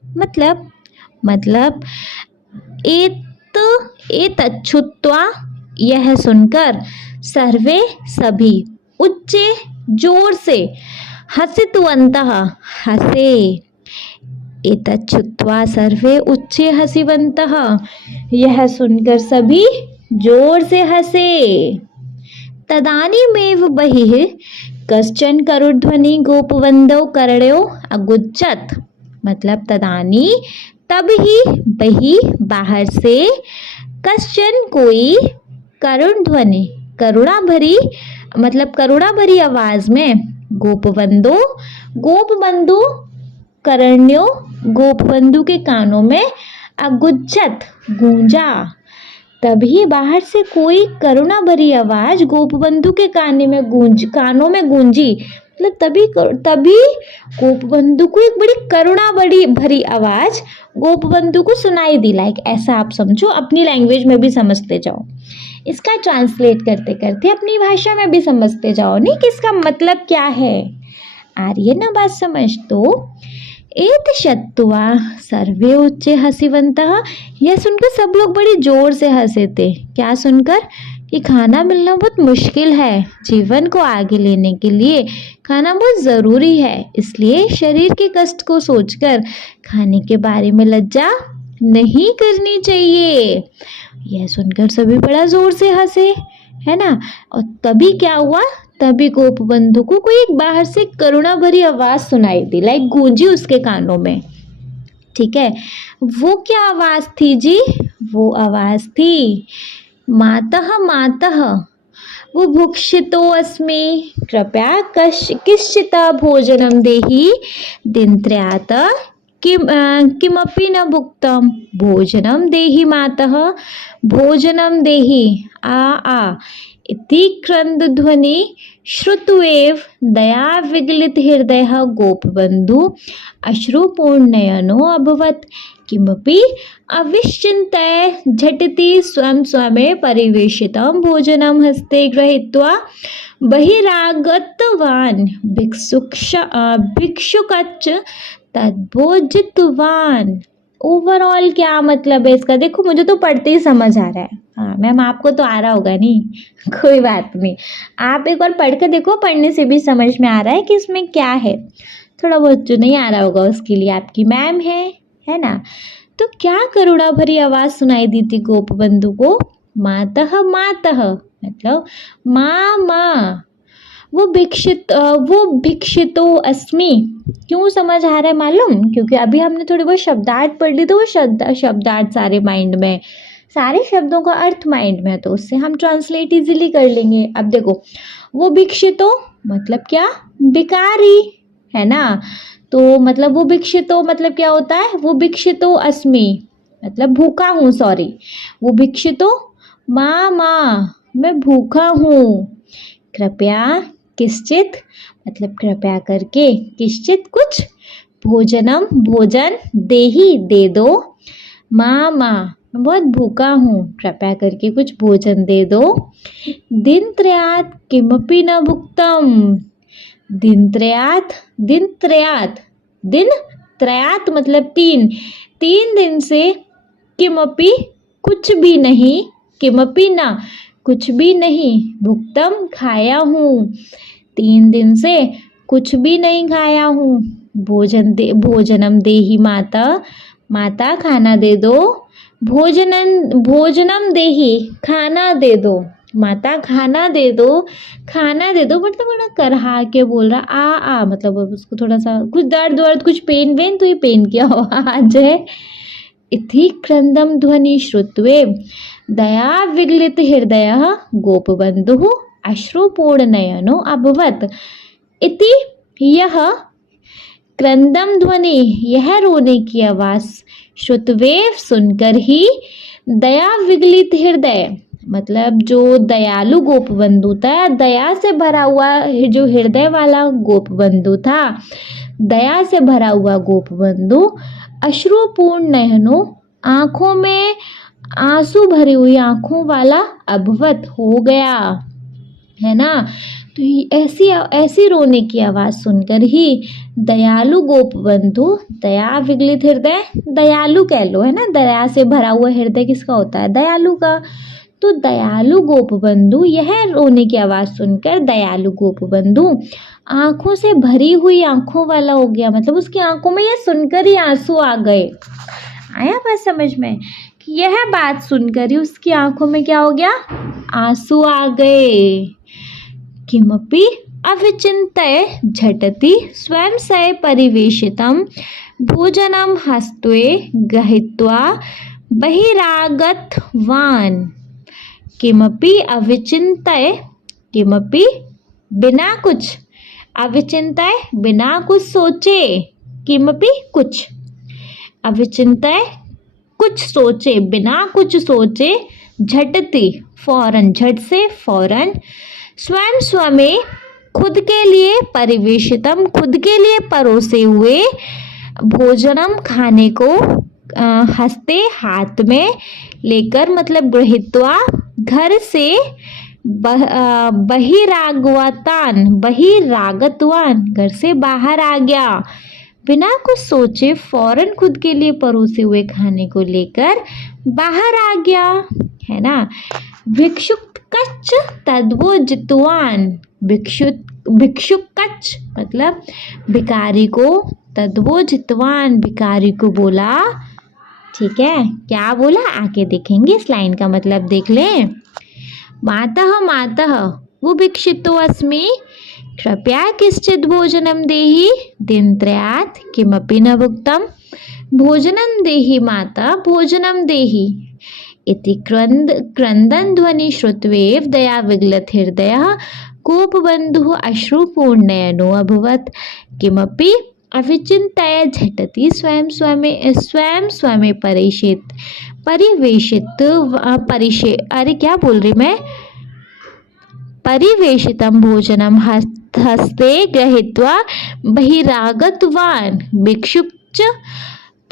मतलब एतच्छ्रुत्वा यह सुनकर सर्वे सभी उच्चे जोर से हसितवन्तः हसे। एतच्छ्रुत्वा सर्वे उच्चे हसिवन्तः यह सुनकर सभी जोर से हंसे। तदानीमेव बहिः कश्चन करुणध्वनि गोपवंदो कर्ण्यो अगुज्जत। मतलब तदानी तभी बही बाहर से कश्चन कोई करुण ध्वनि करुणा भरी आवाज में गोपबंधु कर्ण्यो गोपबंधु के कानों में अगुज्जत गूंजा। तभी बाहर से कोई करुणा भरी आवाज गोपबंधु के कानों में गूंजी। मतलब तभी गोपबंधु को एक बड़ी करुणा भरी आवाज गोपबंधु को सुनाई दी। ऐसा आप समझो, अपनी लैंग्वेज में भी समझते जाओ, इसका ट्रांसलेट करते करते अपनी भाषा में भी समझते जाओ नहीं कि इसका मतलब क्या है। आ रही है ना बात समझ? तो एतच्छ्रुत्वा सर्वे उच्चे हसिवन्तः, यह सुनकर सब लोग बड़ी जोर से हंसे थे। क्या सुनकर? कि खाना मिलना बहुत मुश्किल है, जीवन को आगे लेने के लिए खाना बहुत ज़रूरी है, इसलिए शरीर के कष्ट को सोचकर खाने के बारे में लज्जा नहीं करनी चाहिए। यह सुनकर सभी बड़ा जोर से हंसे, है ना। और तभी क्या हुआ? तभी गोपबंधु को कोई एक बाहर से करुणा भरी आवाज सुनाई दी, गूंजी उसके कानों में। ठीक है, वो क्या आवाज थी जी? वो आवाज थी मातः मातः वो भुक्षितो अस्मि कृपया किश्चित् भोजनं देहि दिनत्रयात् किमपि न भुक्तं भोजनं देहि मातः भोजनं देहि आ इति क्रन्दध्वनि श्रुत्वैव दयाविगलितहृदयः गोपबन्धु अश्रुपूर्णनयनो अभवत्। किमपि अविश्चिन्त्य झटिति स्वयं परिवेशितं भोजनं हस्ते गृहीत्वा बहिरागतवान् भिक्षुकश्च तद्भोजितवान्। ओवरऑल क्या मतलब है इसका? देखो मुझे तो पढ़ते ही समझ आ रहा है। हाँ मैम आपको तो आ रहा होगा नहीं, कोई बात नहीं, आप एक बार पढ़ के देखो, पढ़ने से भी समझ में आ रहा है कि इसमें क्या है। थोड़ा बहुत जो नहीं आ रहा होगा उसके लिए आपकी मैम है ना। तो क्या करुणा भरी आवाज सुनाई दी थी गोपबंधु को? मातः मातः मतलब माँ। वो भिक्षितो अस्मि क्यों समझ आ रहा है मालूम? क्योंकि अभी हमने थोड़ी बहुत शब्दार्थ पढ़ ली, तो वो शब्दार्थ सारे माइंड में, सारे शब्दों का अर्थ माइंड में है, तो उससे हम ट्रांसलेट इजीली कर लेंगे। अब देखो वो भिक्षितो मतलब क्या? भिखारी, है ना। तो मतलब वो भिक्षितो मतलब क्या होता है? वो भिक्षितो अस्मि मतलब भूखा हूँ, सॉरी। वो भिक्षितो माँ मैं भूखा हूँ। कृपया किश्चित मतलब कृपया करके, किश्चित कुछ, भोजनम भोजन, देही दे दो, माँ मैं बहुत भूखा हूँ, कृपया करके कुछ भोजन दे दो। दिनत्रयात् किमपि न भुक्तम। दिनत्रयात् मतलब 3 दिन से, किमपि कुछ भी नहीं, किमपि ना कुछ भी नहीं, भुक्तम खाया हूँ, 3 दिन से कुछ भी नहीं खाया हूँ। भोजनम देहि माता खाना दे दो, भोजनम देहि खाना दे दो, माता खाना दे दो मतलब बड़ा करहा के बोल रहा आ मतलब उसको थोड़ा सा कुछ दर्द कुछ पेन तो ये पेन क्या हो आज है। इति क्रंदम ध्वनि श्रुत्वे दया विगलित हृदय गोपबंधु अश्रुपूर्णनयनो अभवत्। इति यह क्रंदम ध्वनि यह रोने की आवाज श्रुत्वे सुनकर ही दया विगलित हृदय, मतलब जो दयालु गोपबंधु था, दया से भरा हुआ जो हृदय वाला गोपबंधु था, दया से भरा हुआ गोपबंधु अश्रुपूर्ण नयनों, आंखों में आंसू भरी हुई आंखों वाला अभवत हो गया, है ना। तो ऐसी ऐसी रोने की आवाज सुनकर ही दयालु गोपबंधु, दया विगलित हृदय, दयालु कह लो, है ना, दया से भरा हुआ हृदय किसका होता है, दयालु का। तो दयालु गोपबंधु यह रोने की आवाज सुनकर दयालु गोपबंधु आंखों से भरी हुई आंखों वाला हो गया, मतलब उसकी आंखों में यह सुनकर ही आंसू आ गए। आया बात समझ में कि यह बात सुनकर ही उसकी आंखों में क्या हो गया, आंसू आ गए। किमपि अविचिन्त्य झटति स्वयं से परिवेशितं भोजनं हस्ते गृहीत्वा बहिरागतवान्। किमपि अविचिन्त्य, किमपि बिना कुछ, अविचिन्त्य बिना कुछ सोचे, किमपि कुछ, अविचिन्त्य कुछ सोचे, बिना कुछ सोचे, झटति फौरन, झट से फौरन, स्वयं स्वमें खुद के लिए, परिवेशितम खुद के लिए परोसे हुए, भोजनम खाने को, हस्ते हाथ में लेकर, मतलब गृहीत्वा घर से, बहिरागतवान, बहिरागतवान घर से बाहर आ गया, बिना कुछ सोचे फौरन खुद के लिए परोसे हुए खाने को लेकर बाहर आ गया, है ना। भिक्षुक कच्च तद्वो जितवान, भिक्षुक कच्च मतलब भिखारी को, तद्वो जितवान भिखारी को बोला, ठीक है, क्या बोला आके देखेंगे, इस लाइन का मतलब देख लें। मातः मातः वो भिक्षितो अस्मि, कृपया किश्चित् भोजनं देहि, दिनत्रयात् किमपि न भुक्तं, भोजनं देहि माता भोजनं देहि इति क्रन्दन् ध्वनि श्रुत्वैव दया विगलित हृदयः गोपबन्धुः अश्रुपूर्णनयनो अभवत्। किमपि अविचिन्त्य झटति स्वयं स्वमें परिवेशितं भोजनं हस्ते गृहीत्वा बहिरागतवान्, भिक्षुक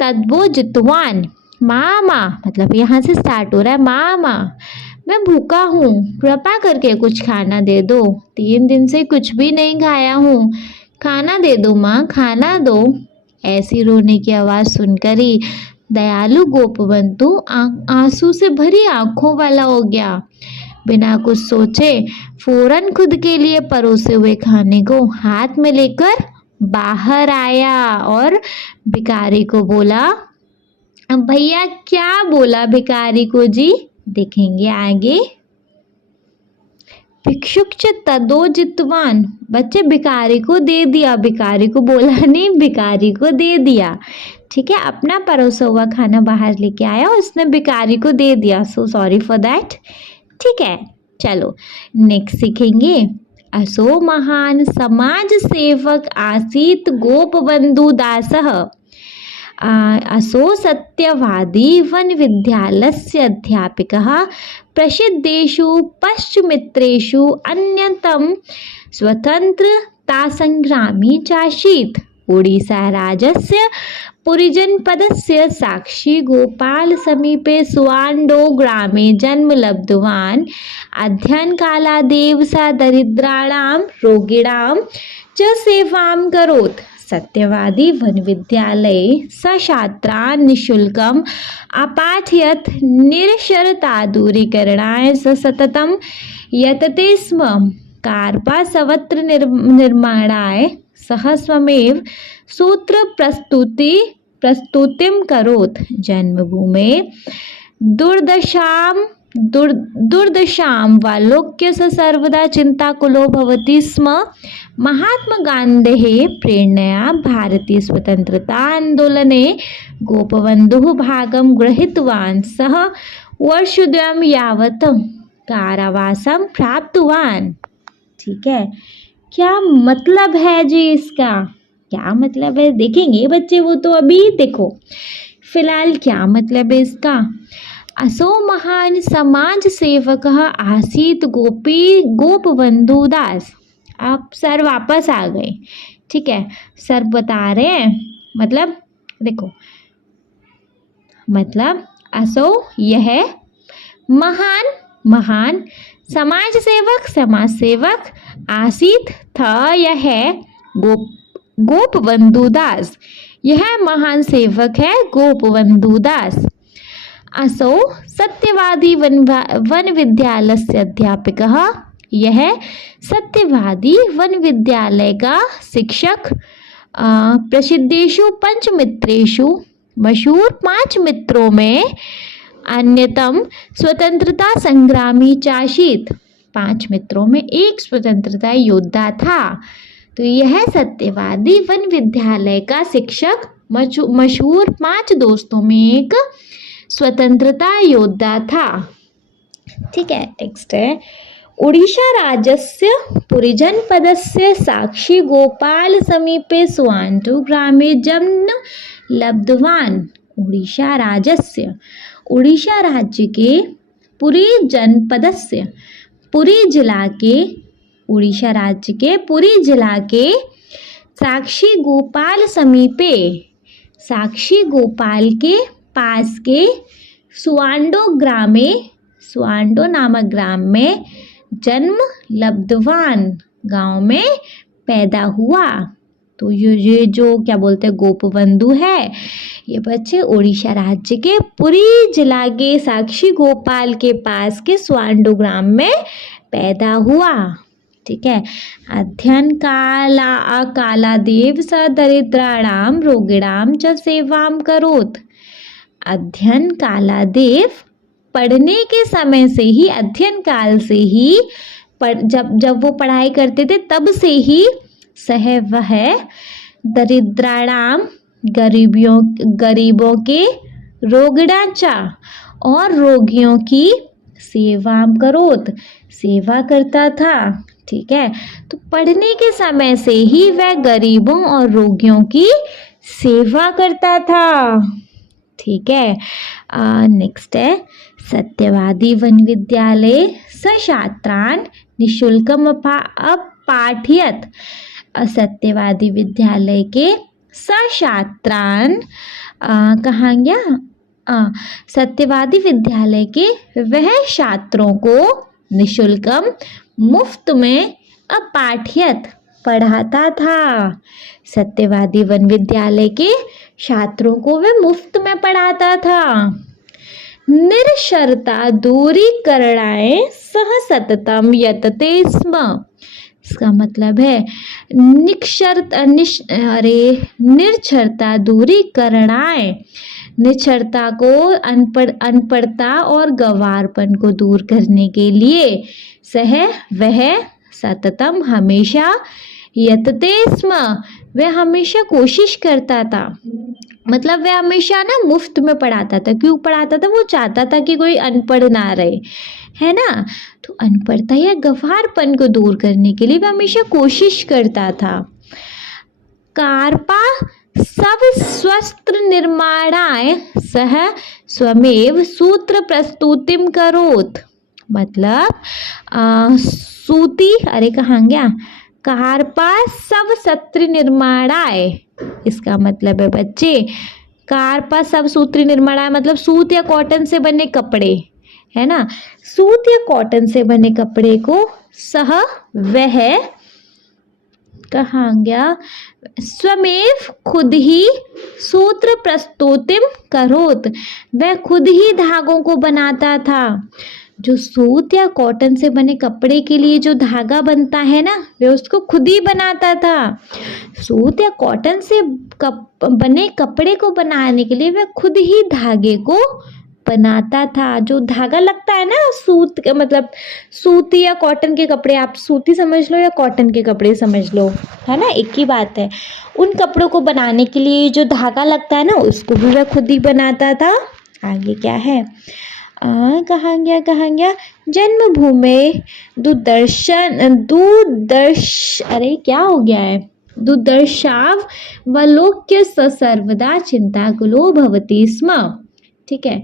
तद्वो जितवान। मामा मतलब यहाँ से स्टार्ट हो रहा है, मामा मैं भूखा हूँ, कृपा करके कुछ खाना दे दो, 3 दिन से कुछ भी नहीं खाया हूँ, खाना दे दो माँ, खाना दो। ऐसी रोने की आवाज़ सुनकर ही दयालु गोपबंधु आंसू से भरी आंखों वाला हो गया, बिना कुछ सोचे फौरन खुद के लिए परोसे हुए खाने को हाथ में लेकर बाहर आया और भिखारी को बोला। अब भैया क्या बोला भिखारी को जी, देखेंगे आगे। भिक्षुक तदो जितवान, बच्चे भिखारी को दे दिया, भिखारी को बोला नहीं, भिखारी को दे दिया, ठीक है, अपना परोसा हुआ खाना बाहर लेके आया, उसने भिखारी को दे दिया, सो सॉरी फॉर दैट, ठीक है। चलो नेक्स्ट सीखेंगे। असो महान समाज सेवक आसीत गोपबंधु दासः, असो सत्यवादी वन विद्यालयस्य अध्यापकः, प्रसिद्धेषु पश्चिमित्रेषु अन्यतम स्वतंत्रतासंग्रामी चासीत्। ओडिशा राज्यस्य पुरीजनपदस्य साक्षी गोपाल समीपे सुवाण्डो ग्रामे जन्म लब्धवान्। अध्ययनकालादेव स दरिद्राणां रोगिणां च सेवां करोत्। सत्यवादी वन विद्यालये स छात्रान् निःशुल्कम् अपाठयत्। निरक्षरतादूरीकरणाय स सततं यतते स्म। कार्पासवस्त्र निर्माणाय सः स्वयमेव सूत्र प्रस्तुतिं करोत्। जन्मभूमे दुर्दशां वालोक्य स सर्वदा चिन्ताकुलो भवति स्म। महात्मा गान्धेः प्रेरणया भारतीय स्वतंत्रता आंदोलने गोपबन्धुः भागं गृहीतवान्। सः वर्षद्वयं यावत् कारावासं प्राप्तवान्। ठीक है, क्या मतलब है जी इसका, क्या मतलब है देखेंगे बच्चे, वो तो अभी देखो फिलहाल क्या मतलब है इसका। असौ महान समाज सेवक आसीत गोपबंधु दास। अब सर वापस आ गए, ठीक है। सर बता रहे हैं, मतलब देखो, मतलब असौ यह महान समाज सेवक आसीत था यह गोपबंधु दास। यह महान सेवक है गोपबंधु दास। असौ सत्यवादी वन विद्यालय अध्यापकः। यह सत्यवादी वन विद्यालय का शिक्षक। प्रसिद्धेषु पंचमित्रेषु, मशहूर 5 मित्रों में अन्यतम स्वतंत्रता संग्रामी चाशित। 5 मित्रों में एक स्वतंत्रता योद्धा था। तो यह सत्यवादी वन विद्यालय का शिक्षक, मशहूर 5 दोस्तों में एक स्वतंत्रता योद्धा था, ठीक है। नेक्स्ट है, उड़ीसा राज्यस्य पुरी जनपदस्य साक्षी गोपाल समीपे स्वांटू ग्रामे जन्म लब्धवान। उड़ीसा राज्य के पुरी जनपदस्य, पुरी जिला के, उड़ीसा राज्य के पुरी जिला के साक्षी गोपाल समीपे, साक्षी गोपाल के पास के सुवांडो ग्रामे, सुवांडो नामक ग्राम में जन्म लब्धवान, गांव में पैदा हुआ। तो ये जो क्या बोलते हैं गोपबंधु है, ये बच्चे उड़ीसा राज्य के पुरी जिला के साक्षी गोपाल के पास के स्वांडो ग्राम में पैदा हुआ, ठीक है। अध्ययन कालादेव स दरिद्राणाम रोगिणाम च सेवाम करोत। अध्ययन कालादेव पढ़ने के समय से ही, अध्ययन काल से ही, जब वो पढ़ाई करते थे तब से ही सह वह दरिद्राणाम गरीबों के, रोगिणाचा और रोगियों की, सेवाम करोत सेवा करता था, ठीक है। तो पढ़ने के समय से ही वह गरीबों और रोगियों की सेवा करता था, ठीक है। नेक्स्ट है, सत्यवादी वन विद्यालय सछात्रान निःशुल्कम अपाठयत। सत्यवादी विद्यालय के सछात्रान कहाँ गया, सत्यवादी विद्यालय के वह छात्रों को निःशुल्कम मुफ्त में अपाठयत पढ़ाता था। सत्यवादी वन विद्यालय के छात्रों को वह मुफ्त में पढ़ाता था। निरक्षरता दूरीकरणाय सह सततम यतते स्म। इसका मतलब है निरक्षरता दूरीकरणाय, निरक्षरता को, अनपढ़ता और गंवारपन को दूर करने के लिए, सह वह, सततम हमेशा, यतते स्म वह हमेशा कोशिश करता था। मतलब वह हमेशा ना मुफ्त में पढ़ाता था। क्यों पढ़ाता था? वो चाहता था कि कोई अनपढ़ ना रहे, है ना। तो अनपढ़ता या गंवारपन को दूर करने के लिए वह हमेशा कोशिश करता था। कार्पा सब स्वस्त्र निर्माणाय सह स्वमेव सूत्र प्रस्तुतिम करोत। मतलब सूती, अरे कहाँ गया, कार्पा सब सत्र निर्माणाय, इसका मतलब है बच्चे, कार्पा सब सूत्र निर्माणाय मतलब सूत या कॉटन से बने कपड़े, है ना। सूत या कॉटन से बने कपड़े को सह वह, कहाँ गया, स्वमेव खुद ही, सूत्र प्रस्तुतिम करोत वह खुद ही धागों को बनाता था। जो सूत या कॉटन से बने कपड़े के लिए जो धागा बनता है ना, वह उसको खुद ही बनाता था। सूत या कॉटन से बने कपड़े को बनाने के लिए वह खुद ही धागे को बनाता था। जो धागा लगता है ना सूत, मतलब सूती या कॉटन के कपड़े, आप सूती समझ लो या कॉटन के कपड़े समझ लो, है ना, एक ही बात है। उन कपड़ों को बनाने के लिए जो धागा लगता है ना, उसको भी वह खुद ही बनाता था। आगे क्या है, कहाँ गया, जन्मभूमि अरे क्या हो गया है, दुर्दर्शाव वलोक्य सर्वदा चिंताकुलो भवति स्म। ठीक है।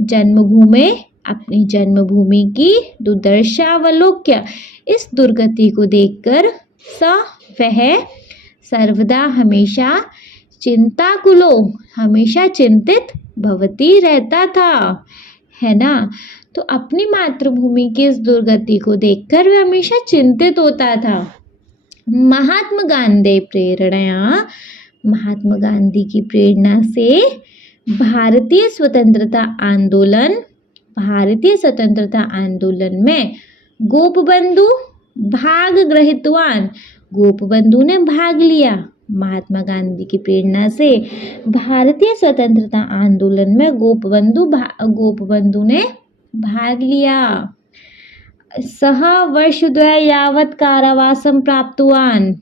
जन्मभूमि, अपनी जन्मभूमि की दुर्दशावलोक्य, इस दुर्गति को देखकर वह सर्वदा हमेशा चिंताकुलो, हमेशा चिंतित भवती रहता था, है ना। तो अपनी मातृभूमि की इस दुर्गति को देखकर वह हमेशा चिंतित होता था। महात्मा गांधी प्रेरणया, महात्मा गांधी की प्रेरणा से भारतीय स्वतंत्रता आंदोलन में गोपबंधु भाग ग्रहीतवान, गोपबंधु ने भाग लिया। महात्मा गांधी की प्रेरणा से भारतीय स्वतंत्रता आंदोलन में गोपबंधु ने भाग लिया। सह वर्षद्वय यावत् कारावासं प्राप्तवान,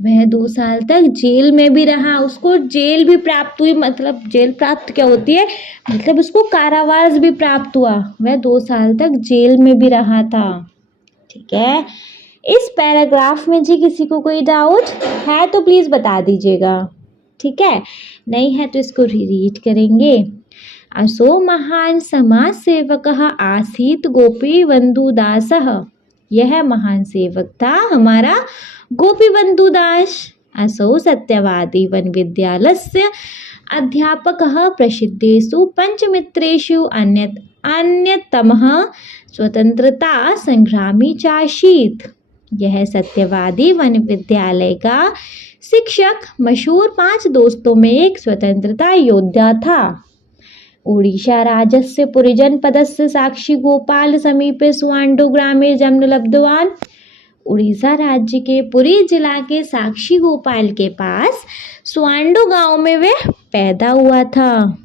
वह 2 साल तक जेल में भी रहा, उसको जेल भी प्राप्त हुई। मतलब जेल प्राप्त क्या होती है, मतलब उसको कारावास भी प्राप्त हुआ। वह 2 साल तक जेल में भी रहा था, ठीक है। इस पैराग्राफ में जी किसी को कोई डाउट है तो प्लीज बता दीजिएगा, ठीक है। नहीं है तो इसको रीड करेंगे। असो महान समाज सेवक आसीत गोपीबंधु दासः, यह महान सेवक था हमारा गोपीबंधु दास। असौ सत्यवादी वन विद्यालयस्य अध्यापकः प्रसिद्धेषु पंचमित्रेषु अन्यतमः स्वतंत्रता संग्रामी चासीत्। यह सत्यवादी वन विद्यालय का शिक्षक मशहूर 5 दोस्तों में एक स्वतंत्रता योद्धा था। ओडिशा राज्यस्य पुरी जनपदस्य साक्षी गोपाल समीपे सुवांडो ग्रामे जन्म लब्धवान, उड़ीसा राज्य के पुरी जिला के साक्षी गोपाल के पास सुवांडो गांव में वह पैदा हुआ था।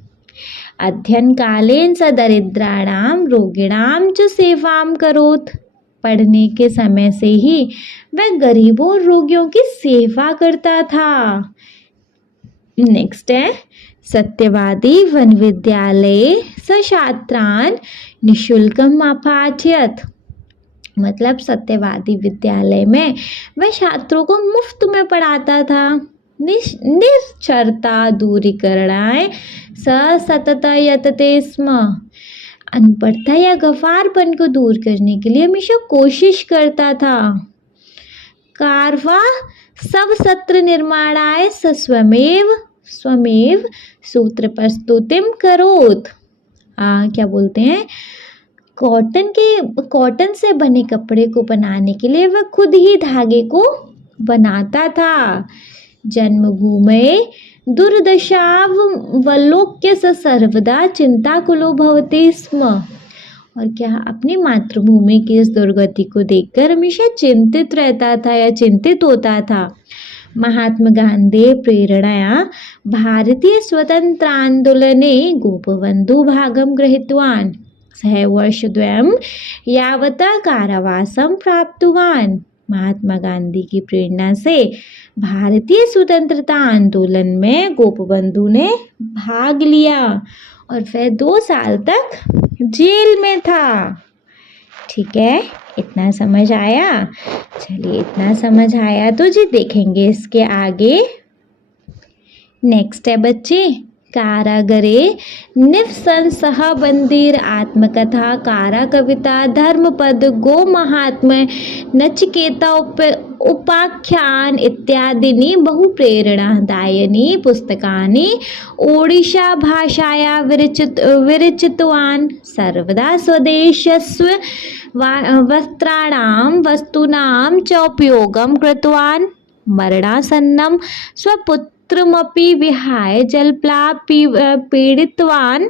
अध्ययन कालेन स दरिद्राणाम रोगिणाम च सेवाम करोत, पढ़ने के समय से ही वह गरीबों और रोगियों की सेवा करता था। नेक्स्ट है सत्यवादी वन विद्यालय स छात्रान निःशुल्कम अपाठयत, मतलब सत्यवादी विद्यालय में वह छात्रों को मुफ्त में पढ़ाता था। निरक्षरता दूरीकरणाय सतत यतते स्म, अनपढ़ता या गंवारपन को दूर करने के लिए हमेशा कोशिश करता था। कारवा सब सत्र निर्माणाय स्वमेव सूत्र प्रस्तुतिम करोत, क्या बोलते हैं, कॉटन से बने कपड़े को बनाने के लिए वह खुद ही धागे को बनाता था। जन्मभूमि दुर्दशावलोक्य स सर्वदा चिंताकुलो भवति स्म, और क्या अपनी मातृभूमि की इस दुर्गति को देखकर हमेशा चिंतित रहता था या चिंतित होता था। महात्मा गांधी प्रेरणया भारतीय स्वतंत्रांदोलने गोपबंधु भागं गृहीतवान्, सः वर्षद्वयं यावत् कारावासं प्राप्तवान्। महात्मा गांधी की प्रेरणा से भारतीय स्वतंत्रता आंदोलन में गोपबंधु ने भाग लिया और वह 2 साल तक जेल में था, ठीक है। इतना समझ आया, चलिए इतना समझ आया तो जी देखेंगे इसके आगे। नेक्स्ट है बच्चे, कारागरे निवसंसः बंदीर आत्मकथा, कारा कविता, धर्मपद, गो महात्म्य, नचिकेता उपाख्यान इत्यादीनि बहु प्रेरणादायिनी पुस्तकानि ओडिशा भाषाया विरचितवान्। सर्वदा स्वदेशस्व वस्तूनां च उपयोगं कृतवान्। मरणासन्नं स्वपुत्रमपि विहाय जलप्लाव पीडितवान्।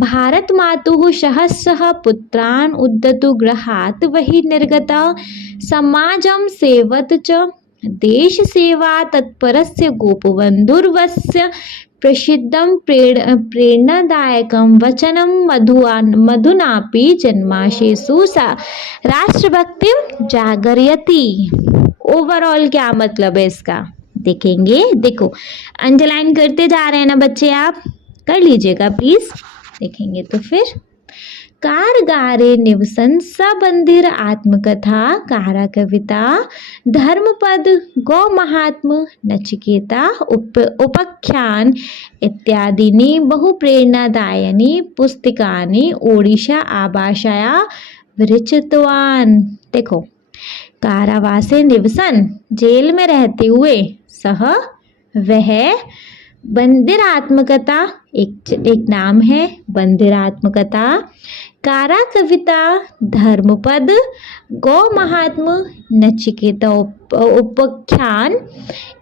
भारतमातुः सहस्रः पुत्रान् उद्दतु गृहात् वहि निर्गतः। समाजं सेवत च देशसेवा तत्परस्य गोपबन्धुर्वस्य प्रसिद्धं प्रेरणादायकं वचनं मधुनापि जन्माशेषु सा राष्ट्रभक्तिं जागरयति। ओवरऑल क्या मतलब है इसका देखेंगे। देखो अंडरलाइन करते जा रहे हैं ना बच्चे, आप कर लीजिएगा प्लीज, देखेंगे तो फिर। कारगारे निवसन सबंधिर आत्मकथा कारा कविता धर्मपद गौ महात्म नचिकेता उपाख्यान इत्यादीनि बहुप्रेरणादायिनी पुस्तकानि ओडिशा आभाषया विरचितवान्। देखो, कारावासे निवसन, जेल में रहते हुए, सह वह, बंदिर आत्मकथा एक नाम है, बंदिर आत्मकथा, कारा कविता, धर्मपद, गौ महात्म, नचिकेता उपाख्यान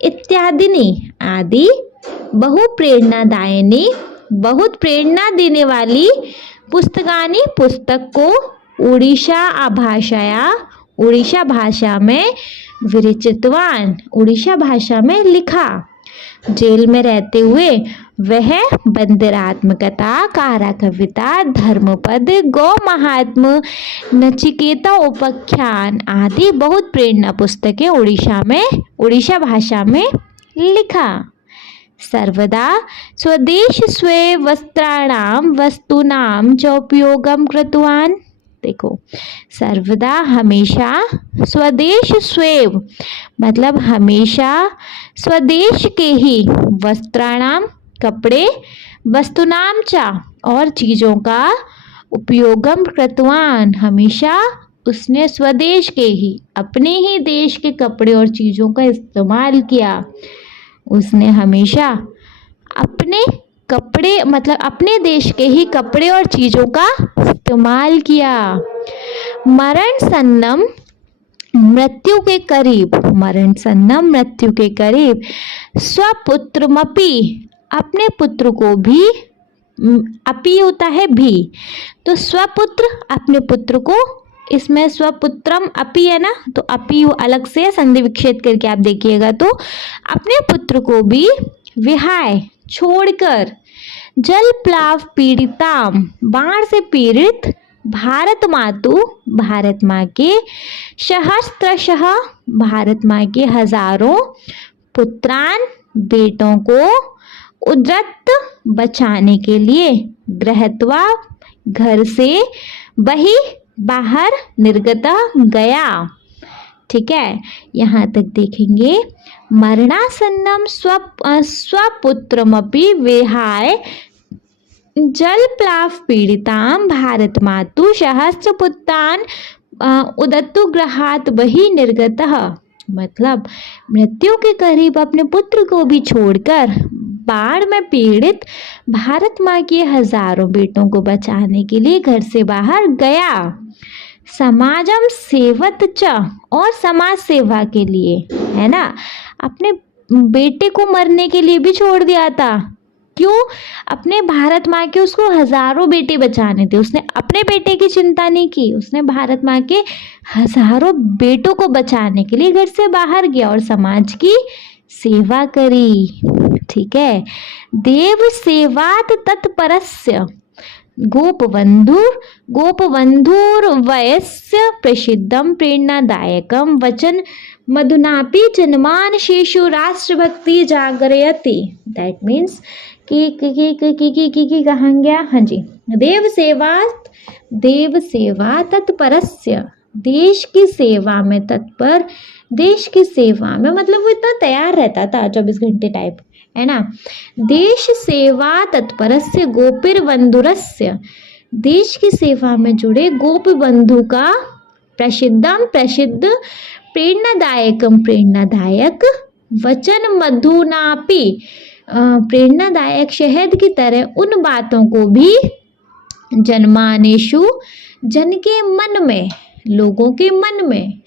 इत्यादि आदि बहुप्रेरणादायिनी, बहुत प्रेरणा देने वाली पुस्तकानी, पुस्तक को उड़ीसा आभाषया, उड़ीसा भाषा में, विरचितवान, उड़ीसा भाषा में लिखा। जेल में रहते हुए वह बंदिर आत्मकथा, कारा कविता, धर्मपद, गौ महात्म, नचिकेता उपाख्यान आदि बहुत प्रेरणा पुस्तकें उड़ीसा भाषा में लिखा। सर्वदा स्वदेश स्वे वस्त्राणाम वस्तूनाम च उपयोगम कृतवान। देखो, सर्वदा हमेशा, स्वदेश स्वेव मतलब हमेशा, स्वदेश के ही, वस्त्राणाम कपड़े, वस्तुनाम चा और चीज़ों का, उपयोगम कृतवान हमेशा उसने स्वदेश के ही, अपने ही देश के कपड़े और चीज़ों का इस्तेमाल किया। उसने हमेशा अपने कपड़े मतलब अपने देश के ही कपड़े और चीज़ों का इस्तेमाल किया। मरण सन्नम, मृत्यु के करीब, मरण सन्नम मृत्यु के करीब, स्वपुत्रमपि अपने पुत्र को भी, अपि होता है भी, तो स्वपुत्र अपने पुत्र को, इसमें स्वपुत्रम अपि है ना, तो अपि अलग से संधि विच्छेद करके आप देखिएगा, तो अपने पुत्र को भी विहाय छोड़कर, जल प्लाव पीड़िताम बाढ़ से पीड़ित, भारत मातु भारत माँ के, सहस्त्रशः भारत माँ के हजारों, पुत्रान बेटों को, उद्रत बचाने के लिए, गृहत्वा घर से, बही बाहर, निर्गता गया। ठीक है, यहाँ तक देखेंगे। मरणासन्नम स्वपुत्रमपि विहाय जल प्लाव पीड़िताम भारत मातु सहस्त्रपुत्रान उदत्तु गृहात बही निर्गतः, मतलब मृत्यु के करीब अपने पुत्र को भी छोड़कर बाढ़ में पीड़ित भारत माँ के हजारों बेटों को बचाने के लिए घर से बाहर गया। समाजम सेवत च, और समाज सेवा के लिए, है ना, अपने बेटे को मरने के लिए भी छोड़ दिया था। क्यों? अपने भारत माँ के उसको हजारों बेटे बचाने थे, उसने अपने बेटे की चिंता नहीं की, उसने भारत माँ के हजारों बेटों को बचाने के लिए घर से बाहर गया और समाज की सेवा करी। ठीक है, देव सेवात तत्परस्य गोपबंधुर वयस्य प्रसिद्धम प्रेरणादायकम वचन मधुनापि जनमानसेषु राष्ट्रभक्ति जागरयति। दैट मीन्स कि कहाँ गया? हाँ जी, देव सेवा तत्परस्य, देश की सेवा में तत्पर, देश की सेवा में मतलब वो इतना तैयार रहता था 24 घंटे टाइप, है ना। देश सेवा तत्परस्य गोपीर बंधुरस्य, देश की सेवा में जुड़े गोप बंधु का प्रसिद्ध प्रेरणादायकम प्रेरणादायक वचन मधुनापि प्रेरणादायक शहद की तरह उन बातों को भी जनमानेषु जन के मन में, लोगों के मन में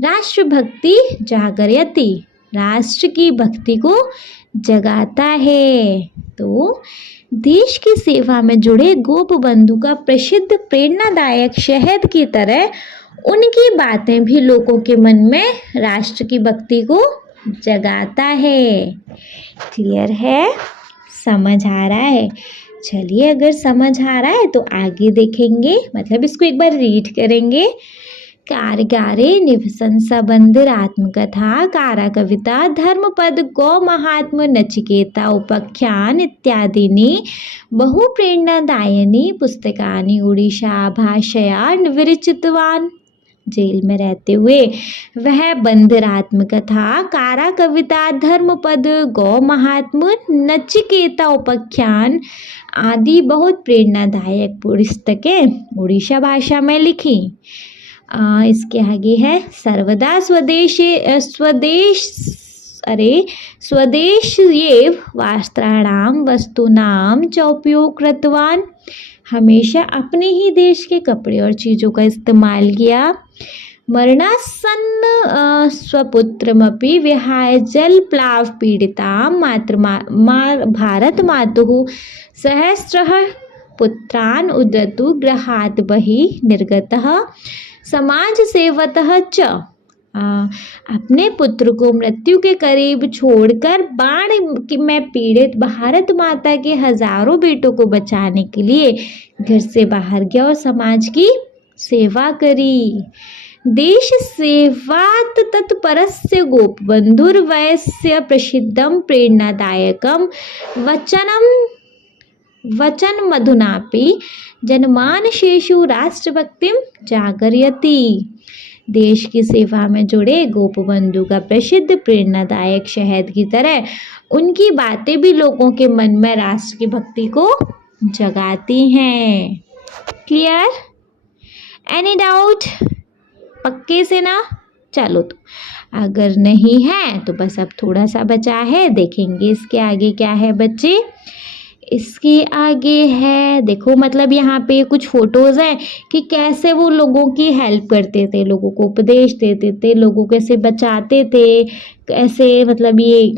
राष्ट्रभक्ति जागरयति, राष्ट्र की भक्ति को जगाता है। तो देश की सेवा में जुड़े गोप बंधु का प्रसिद्ध प्रेरणादायक शहद की तरह उनकी बातें भी लोगों के मन में राष्ट्र की भक्ति को जगाता है। क्लियर है? समझ आ रहा है? चलिए, अगर समझ आ रहा है तो आगे देखेंगे, मतलब इसको एक बार रीड करेंगे। कारगारे निवसन सबंधिर आत्मकथा कारा कविता धर्मपद गौ महात्म नचिकेता उपाख्यान इत्यादीनि बहु प्रेरणादायिनी पुस्तकानि उड़ीसा भाषया विरचितवान्। जेल में रहते हुए वह बंदर आत्मकथा कारा कविता धर्मपद गौ महात्म नचिकेता उपाख्यान आदि बहुत प्रेरणादायक पुस्तकें उड़ीसा भाषा में लिखी। इसके आगे है सर्वदा स्वदेशयेव वस्त्राणां वस्तूनां च उपयोग कृतवान्। हमेशा अपने ही देश के कपड़े और चीज़ों का इस्तेमाल किया। मरणासन्न स्वपुत्रमपि विहाय जलप्लाव पीड़ितां भारत मातुः सहस्रः पुत्रान् उदतु गृहात् बहिः निर्गतः समाजसेवतः च। अपने पुत्र को मृत्यु के करीब छोड़कर बाण में पीड़ित भारत माता के हजारों बेटों को बचाने के लिए घर से बाहर गया और समाज की सेवा करी। देश सेवात तत्परस्य गोपबंधुर्वयस्य प्रसिद्धं प्रेरणादायकं वचन मधुनापि जनमानसेषु राष्ट्रभक्तिं जागरयति। देश की सेवा में जुड़े गोपबंधु का प्रसिद्ध प्रेरणादायक शहद की तरह उनकी बातें भी लोगों के मन में राष्ट्र की भक्ति को जगाती हैं। क्लियर? Any doubt? पक्के से ना? चलो तो अगर नहीं है तो बस अब थोड़ा सा बचा है, देखेंगे इसके आगे क्या है बच्चे। इसके आगे है देखो, मतलब यहाँ पे कुछ फोटोज़ हैं कि कैसे वो लोगों की हेल्प करते थे, लोगों को उपदेश देते थे, लोगों को कैसे बचाते थे, कैसे मतलब ये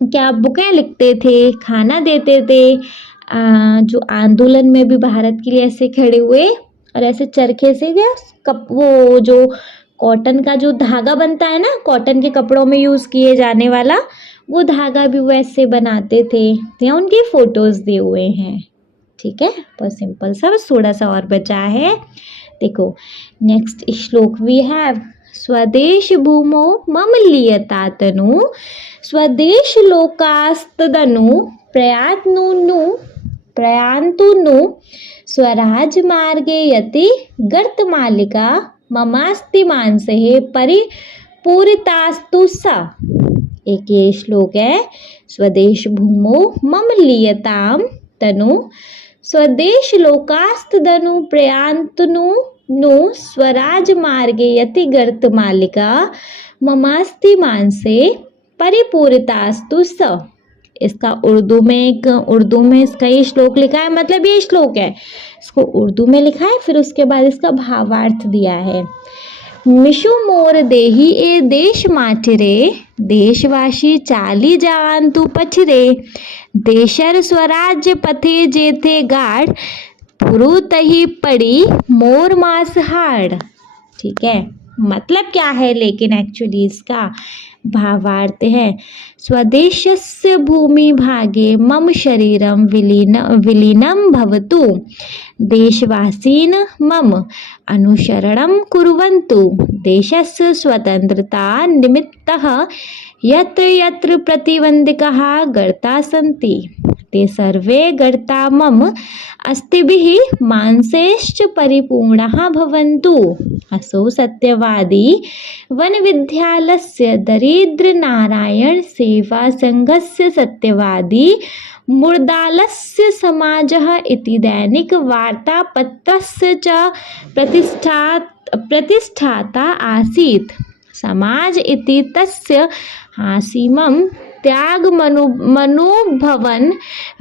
क्या बुकें लिखते थे, खाना देते थे। जो आंदोलन में भी भारत के लिए ऐसे खड़े हुए और ऐसे चरखे से क्या वो जो कॉटन का जो धागा बनता है ना, कॉटन के कपड़ों में यूज़ किए जाने वाला, वो धागा भी वैसे बनाते थे। यहाँ उनकी फ़ोटोज़ दिए हुए हैं। ठीक है, बहुत सिंपल सा, बस थोड़ा सा और बचा है। देखो नेक्स्ट श्लोक वी हैव स्वदेश भूमो मम लीयता तनु स्वदेश लोकास्तदनु प्रयान्तु नु स्वराज मार्गे यति गर्तमालिका ममास्ति मानसे परिपूरितास्तु सा। एक ये श्लोक है, स्वदेश भूमो मम लीयताम तनु स्वदेश लोकास्तदनु प्रयान्तनु नु स्वराज मार्गे यति गर्त मालिका ममास्ति मानसे परिपूरितास्तु स। इसका उर्दू में इसका ये श्लोक लिखा है, मतलब ये श्लोक है, इसको उर्दू में लिखा है, फिर उसके बाद इसका भावार्थ दिया है। मिशु मोर देही ए देश माठरे देशवासी चाली जावंतु पछरे देशर स्वराज्य पथे जेथे गाढ़ पुरु तही पड़ी मोर मास हाड़। ठीक है, मतलब क्या है लेकिन एक्चुअली इसका भावार्थ है, स्वदेशस्य भूमि भागे मम शरीरम विलीनम भवतु देशवासीन मम अनुसरणं कुर्वन्तु देशस्य स्वतंत्रता निमित्तः यत्र यत्र प्रतिबंधिकाः गर्ता सन्ति ते सर्वे गर्ता मम अस्तिभिः मांसैश्च परिपूर्णाः भवन्तु। असौ सत्यवादी वनविद्यालयस्य दरिद्र नारायण सेवा संघस्य सत्यवादी मुर्दालस्य समाजः इति दैनिक वार्तापत्रस्य च प्रतिष्ठाता आसीत्। समाज इति तस्य हासिमं त्याग मनोभवन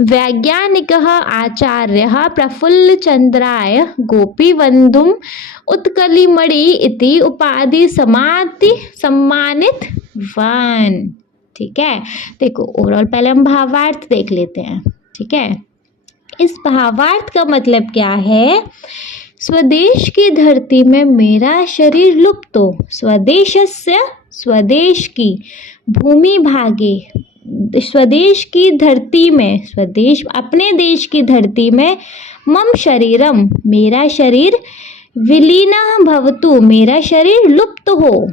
वैज्ञानिकः आचार्यः प्रफुल्लचन्द्राय गोपीबन्धुम् उत्कलिमणि इति उपाधि सम्मानित वन। ठीक है, देखो ओवरऑल पहले हम भावार्थ देख लेते हैं। ठीक है, इस भावार्थ का मतलब क्या है, स्वदेश की धरती में मेरा शरीर लुप्त हो, स्वदेशस्य स्वदेश की भूमि भागे स्वदेश की धरती में, स्वदेश अपने देश की धरती में, मम शरीरम मेरा शरीर विलीनः भवतु, मेरा शरीर लुप्त हो।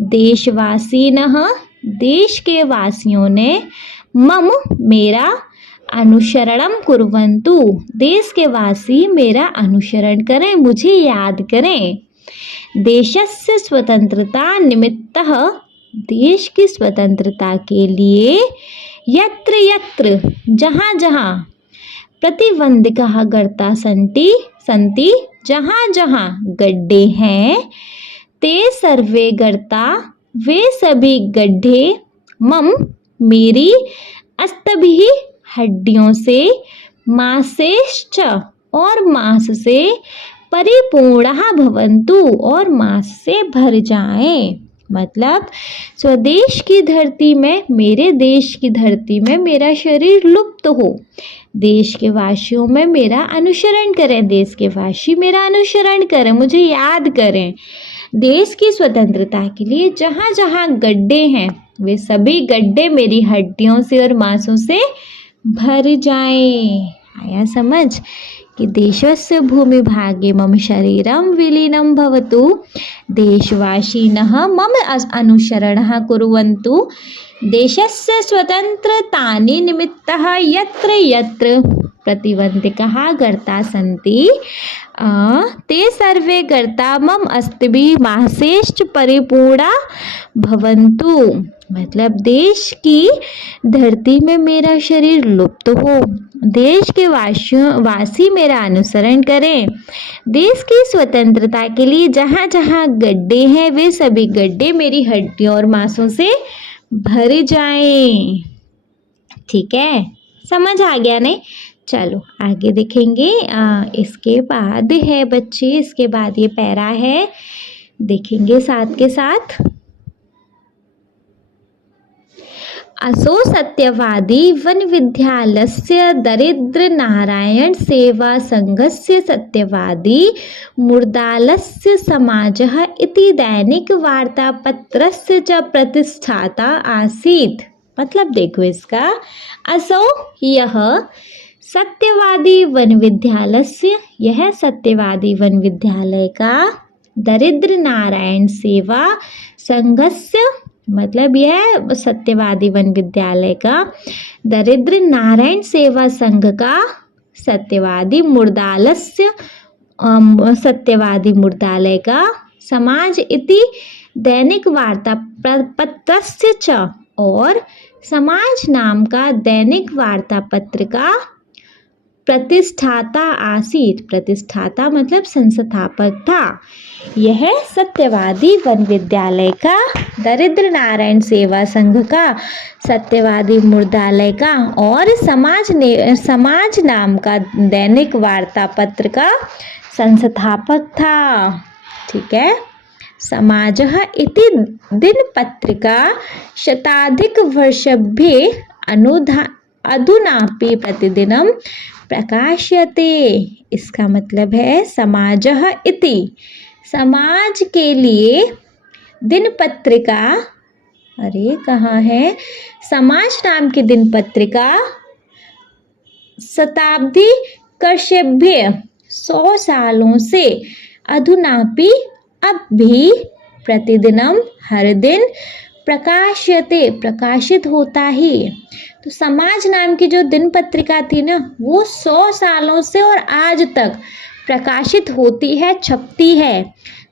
देशवासिनः, देश के वासियों ने, मम, मेरा, अनुसरणं कुर्वन्तु, देश के वासी मेरा अनुसरण करें, मुझे याद करें। देशस्य स्वतंत्रता निमित्तः, देश की स्वतंत्रता के लिए, यत्र यत्र, जहाँ जहाँ, प्रतिबंधिकाः गर्ता सन्ति, जहाँ जहाँ गड्ढे हैं, ते सर्वे गर्ता, वे सभी गड्ढे, मम, मेरी, अस्तभिः, हड्डियों से, मांसेश्च, और मांस से, परिपूर्णः भवन्तु, और मांस से भर जाएं। मतलब स्वदेश की धरती में, मेरे देश की धरती में मेरा शरीर लुप्त हो, देश के वासियों में मेरा अनुसरण करें, देश के वासी मेरा अनुसरण करें, मुझे याद करें। देश की स्वतंत्रता के लिए जहाँ जहाँ गड्ढे हैं, वे सभी गड्ढे मेरी हड्डियों से और मांसों से भर जाएं। आया समझ कि देशस्य भूमि भागे मम शरीरम विलीनं भवतु, देशवासिनः मम अनुसरणः कुर्वन्तु, देशस्य स्वतन्त्रतानि निमित्तः यत्र यत्र प्रतिबन्धिकाः गर्ता सन्ति, ते सर्वे गर्ता मम अस्तिभिः मांसेश्च परिपूर्णा भवन्तु। मतलब देश की धरती में मेरा शरीर लुप्त हो, देश के वासी मेरा अनुसरण करें, देश की स्वतंत्रता के लिए जहाँ जहाँ गड्ढे हैं, वे सभी गड्ढे मेरी हड्डियों और मांसों से भर जाएं। ठीक है, समझ आ गया नहीं? चलो आगे देखेंगे। इसके बाद है बच्चे, इसके बाद ये पैरा है, देखेंगे साथ के साथ। असो सत्यवादी वन विद्यालयस्य दरिद्र नारायण सेवा संघस्य सत्यवादी मुर्दालस्य समाजः इति दैनिक वार्तापत्रस्य च प्रतिष्ठाता आसीत्। मतलब देखो इसका, असो यह सत्यवादी वन विद्यालयस्य, यह सत्यवादी वन विद्यालय का, दरिद्र नारायण सेवा संघस्य, मतलब यह सत्यवादी वन विद्यालय का, दरिद्र नारायण सेवा संघ का, सत्यवादी मुर्दालस्य, सत्यवादी मुर्दालय का, समाज इति दैनिक वार्ता पत्रस्य च, और समाज नाम का दैनिक वार्ता पत्र का प्रतिष्ठाता आसीत। प्रतिष्ठाता मतलब संस्थापक था। यह सत्यवादी वन विद्यालय का, दरिद्र नारायण सेवा संघ का, सत्यवादी मुर्दालय का और समाज नाम का दैनिक वार्ता पत्र का संस्थापक था। ठीक है। समाजः इति दिनपत्रिका शताधिक वर्षेभ्यः अधुनापि प्रतिदिनं प्रकाश्यते। इसका मतलब है समाजः इति, समाज के लिए, दिन पत्रिका, अरे कहाँ है, समाज नाम की दिन पत्रिका शताब्दी कर्षेभ्य 100 सालों से, अधुनापि अब भी, प्रतिदिनम हर दिन, प्रकाश्यते प्रकाशित होता ही। तो समाज नाम की जो दिन पत्रिका थी ना, वो 100 सालों से और आज तक प्रकाशित होती है, छपती है।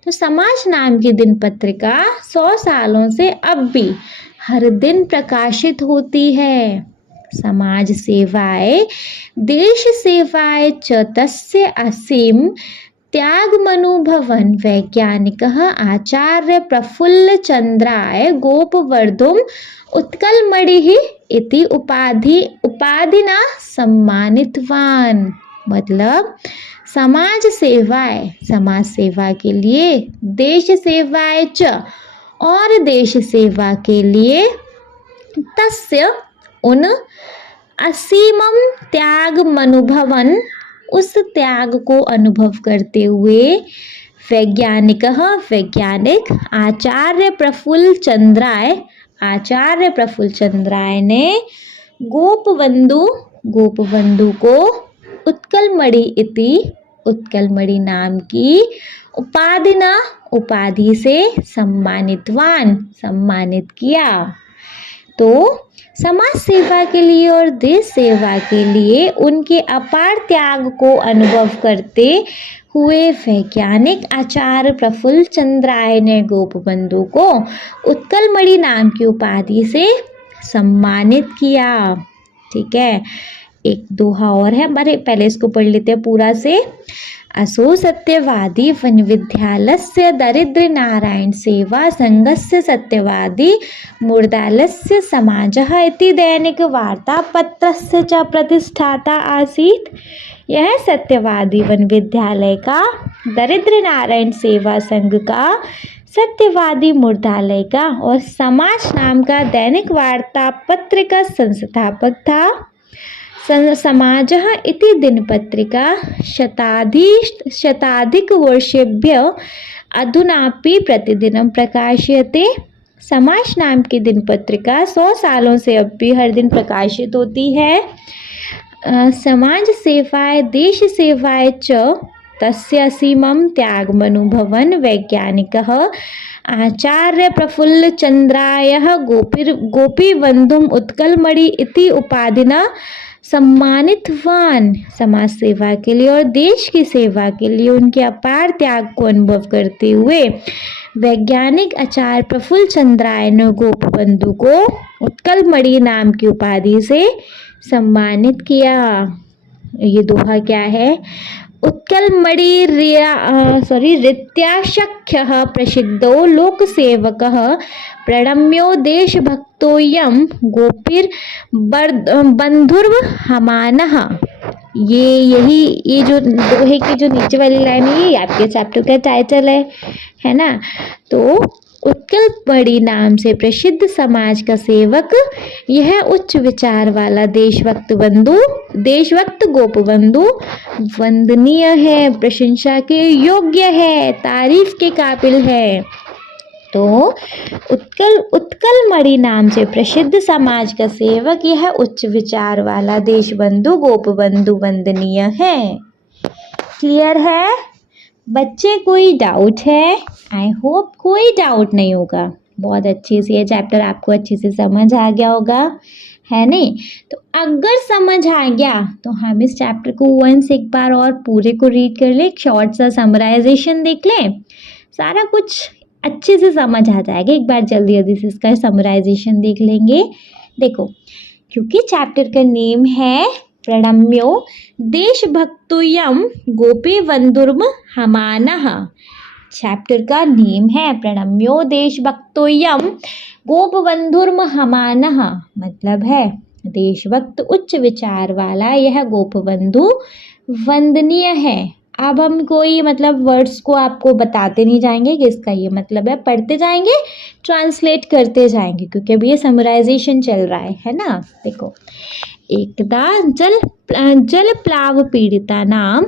तो समाज नाम की दिन पत्रिका 100 सालों से अब भी हर दिन प्रकाशित होती है। समाज सेवाए देश सेवाए च तस्य असीम त्यागमनुभवन् वैज्ञानिकः आचार्य प्रफुल्ल चंद्राय गोपवर्धुम उत्कलमणिः इति उपाधिना सम्मानितवान। मतलब समाज सेवाएं, समाज सेवा के लिए, देश सेवाएं च, और देश सेवा के लिए, तस्य उन, असीमम त्यागमनुभवन्, उस त्याग को अनुभव करते हुए, वैज्ञानिक आचार्य प्रफुल्ल चंद्राय ने गोपबंधु को उत्कलमणि इति उत्कलमणि नाम की उपाधि से सम्मानित किया। तो समाज सेवा के लिए और देश सेवा के लिए उनके अपार त्याग को अनुभव करते हुए वैज्ञानिक आचार्य प्रफुल्ल चंद्र राय ने गोपबंधु को उत्कलमणि नाम की उपाधि से सम्मानित किया। ठीक है, एक दोहा और है हमारे, पहले इसको पढ़ लेते हैं पूरा से। असो सत्यवादी वन विद्यालस्य दरिद्र नारायण सेवा संघस्य सत्यवादी मूर्धालस्य समाजः इति दैनिक वार्तापत्रस्य च प्रतिष्ठाता आसीत्। यह सत्यवादी वन विद्यालय का, दरिद्र नारायण सेवा संघ का, सत्यवादी मूर्धालय का और समाज नाम का दैनिक वार्ता पत्र का संस्थापक था। समाजः इति दिनपत्रिका शताधिक वर्षेभ्य अधुनापि प्रतिदिनं प्रकाश्यते। समाज नाम की दिनपत्रिका 100 सालों से अब भी हर दिन प्रकाशित होती है। समाज सेवाय देश सेवाय च तस्य असीमं त्यागमनुभवन् वैज्ञानिकः आचार्य प्रफुल्ल चंद्रायः गोपीबन्धुम् उत्कलमणि इति उपाधिना सम्मानितवान। समाज सेवा के लिए और देश की सेवा के लिए उनके अपार त्याग को अनुभव करते हुए वैज्ञानिक आचार्य प्रफुल्ल चंद्र राय ने गोपबंधु को उत्कलमणि नाम की उपाधि से सम्मानित किया। ये दोहा क्या है? उत्कलमणि रीत्याशक्यः प्रसिद्धो लोकसेवकः प्रणम्यो देशभक्तोऽयं गोपीबन्धुर्हमानः। ये जो दोहे की जो नीचे वाली लाइन है ये आपके चैप्टर का टाइटल है ना। तो उत्कलमणि नाम से प्रसिद्ध समाज का सेवक, यह उच्च विचार वाला देशभक्त गोपबंधु वंदनीय है, प्रशंसा के योग्य है, तारीफ के काबिल है। तो उत्कलमणि नाम से प्रसिद्ध समाज का सेवक, यह उच्च विचार वाला देशबंधु गोपबंधु वंदनीय है। क्लियर है बच्चे? कोई डाउट है? आई होप कोई डाउट नहीं होगा। बहुत अच्छे से ये चैप्टर आपको अच्छे से समझ आ गया होगा, है नहीं? तो अगर समझ आ गया तो हम इस चैप्टर को वंस एक बार और पूरे को रीड कर ले, शॉर्ट सा समराइजेशन देख लें, सारा कुछ अच्छे से समझ आ जाएगा। एक बार जल्दी जल्दी से इसका समराइजेशन देख लेंगे। देखो, क्योंकि चैप्टर का नेम है प्रणम्यो देशभक्तोऽयं गोपीबन्धुर्हमानः। चैप्टर का नेम है प्रणम्यो देशभक्तोऽयं गोपबन्धुर्हमानः, मतलब है देशभक्त उच्च विचार वाला यह गोपबंधु वंदनीय है। अब हम कोई मतलब वर्ड्स को आपको बताते नहीं जाएंगे कि इसका ये मतलब है, पढ़ते जाएंगे, ट्रांसलेट करते जाएंगे, क्योंकि अभी ये समराइजेशन चल रहा है ना। देखो, एकदा जल प्लाव पीड़िता नाम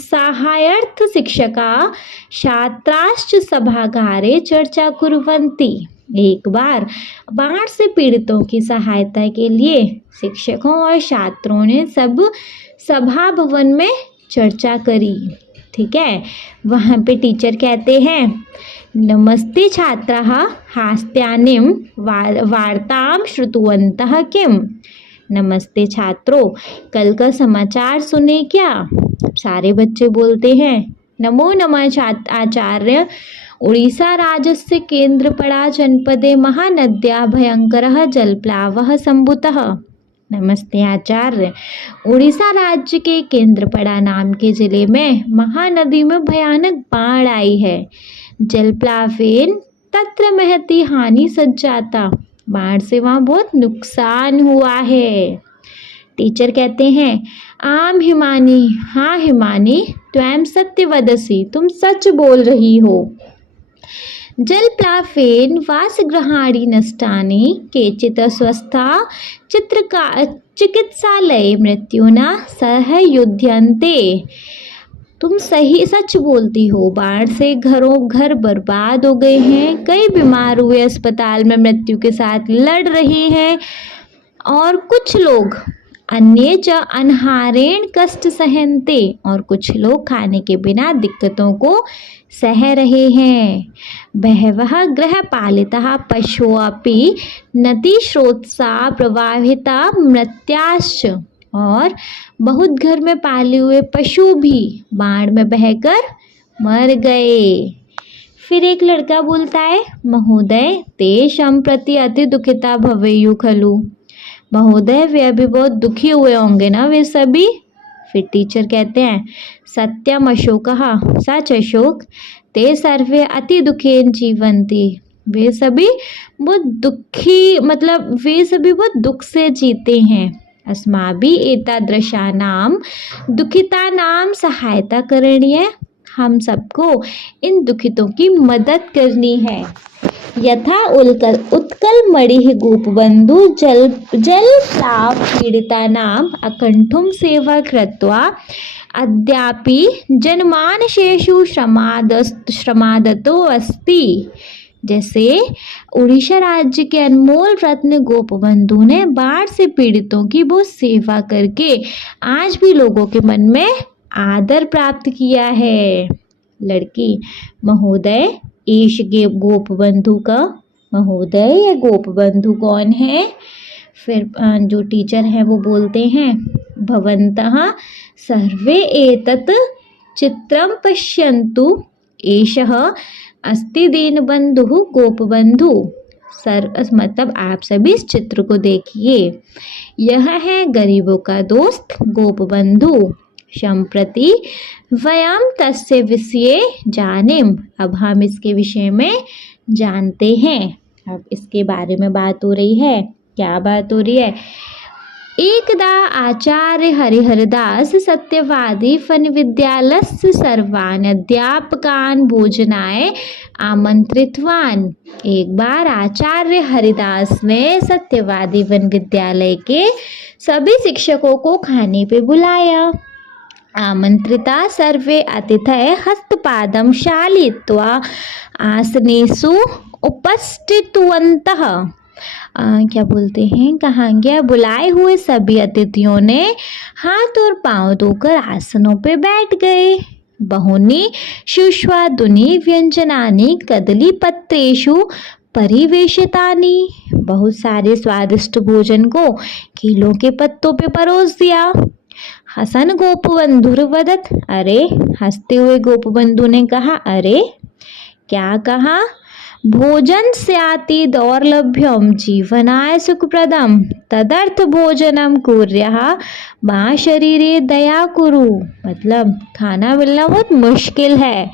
साहाय्यार्थ शिक्षका छात्राश्च सभागारे चर्चा कुर्वन्ति। एक बार बाढ़ से पीड़ितों की सहायता के लिए शिक्षकों और छात्रों ने सब सभा भवन में चर्चा करी। ठीक है, वहाँ पे टीचर कहते हैं, नमस्ते छात्राः हास्यानीं वार्तां श्रुतवन्तः किम्। नमस्ते छात्रों, कल का समाचार सुने क्या? सारे बच्चे बोलते हैं नमो नमः आचार्य। उड़ीसा राज्यस्य केन्द्रपड़ा जनपदे महानद्याः भयंकरः जलप्लावः सम्भूतः। नमस्ते आचार्य, उड़ीसा राज्य के केन्द्रपड़ा नाम के जिले में महानदी में भयानक बाढ़ आई है। जलप्लावेन तत्र महती हानि सज्जाता। बाढ़ से वहाँ बहुत नुकसान हुआ है। टीचर कहते हैं, आम हिमानी, हाँ हिमानी, त्वं सत्य वदसि, तुम सच बोल रही हो। जलप्लावेन वासगृहाणि नष्टानि केचित् स्वस्था चिकित्सालये मृत्युना सह युध्यन्ते। तुम सही सच बोलती हो, बाढ़ से घर बर्बाद हो गए हैं, कई बीमार हुए अस्पताल में मृत्यु के साथ लड़ रहे हैं और कुछ लोग अन्ये च अनहारेण कष्ट सहन्ते, और कुछ लोग खाने के बिना दिक्कतों को सह रहे हैं। बहवः गृहपालितः पशुओऽपि नदीस्रोतसा प्रवाहिता मृत्याश्च, और बहुत घर में पाले हुए पशु भी बाढ़ में बहकर मर गए। फिर एक लड़का बोलता है, महोदय ते सम्प्रति अति दुखिता भवेयु खलु। महोदय वे अभी बहुत दुखी हुए होंगे ना वे सभी। फिर टीचर कहते हैं, सत्यम अशोकः, सच अशोक, ते सर्वे अति दुखेन जीवन्ति, वे सभी बहुत दुखी, मतलब वे सभी बहुत दुख से जीते हैं। अस्माभिः एतादृशानां दुखितानां सहायता करणीय, हम सबको इन दुखितों की मदद करनी है। यथा उत्कल मणिः गोपबन्धु जलप्लाव पीडितानाम् अकण्ठुं सेवा कृत्वा अद्यापि जनमानसेषु श्रमादतो अस्ति। जैसे उड़ीसा राज्य के अनमोल रत्न गोपबंधु ने बाढ़ से पीड़ितों की बहुत सेवा करके आज भी लोगों के मन में आदर प्राप्त किया है। लड़की, महोदय ईश गोपबंधु का, महोदय ये गोपबंधु कौन है? फिर जो टीचर है वो बोलते हैं, भवन्तः सर्वे एतत् चित्रं पश्यन्तु, एषः अस्ति दीनबन्धुः गोपबंधु। सर मतलब आप सभी इस चित्र को देखिए, यह है गरीबों का दोस्त गोपबंधु। सम्प्रति वयं तस्य विषये जानीम, अब हम इसके विषय में जानते हैं। अब इसके बारे में बात हो रही है। क्या बात हो रही है? एकदा आचार्य हरिहरदास सत्यवादी फन विद्यालयस्य सर्वान् अध्यापकान् भोजनाय आमंत्रितवान्। एक बार आचार्य हरिदास ने सत्यवादी वन विद्यालय के सभी शिक्षकों को खाने पे बुलाया। आमंत्रिता सर्वे अतिथयः हस्तपादं क्षालयित्वा आसनेषु उपस्थितवन्तः। क्या बोलते हैं, कहाँ गया? बुलाए हुए सभी अतिथियों ने हाथ और पांव धोकर आसनों पे बैठ गए। बहूनि सुस्वादुनि व्यंजनानि कदलीपत्रेषु परिवेशितानि, बहुत सारे स्वादिष्ट भोजन को केलों के पत्तों पे परोस दिया। हसन गोपबंधुर्वदत्, अरे, हंसते हुए गोपबंधु ने कहा, अरे क्या कहा? भोजन स्याति दौर्लभ्यम जीवनाय सुखप्रदम तदर्थ भोजनम कुर्यः मां शरीरे दया कुरु। मतलब खाना मिलना बहुत मुश्किल है,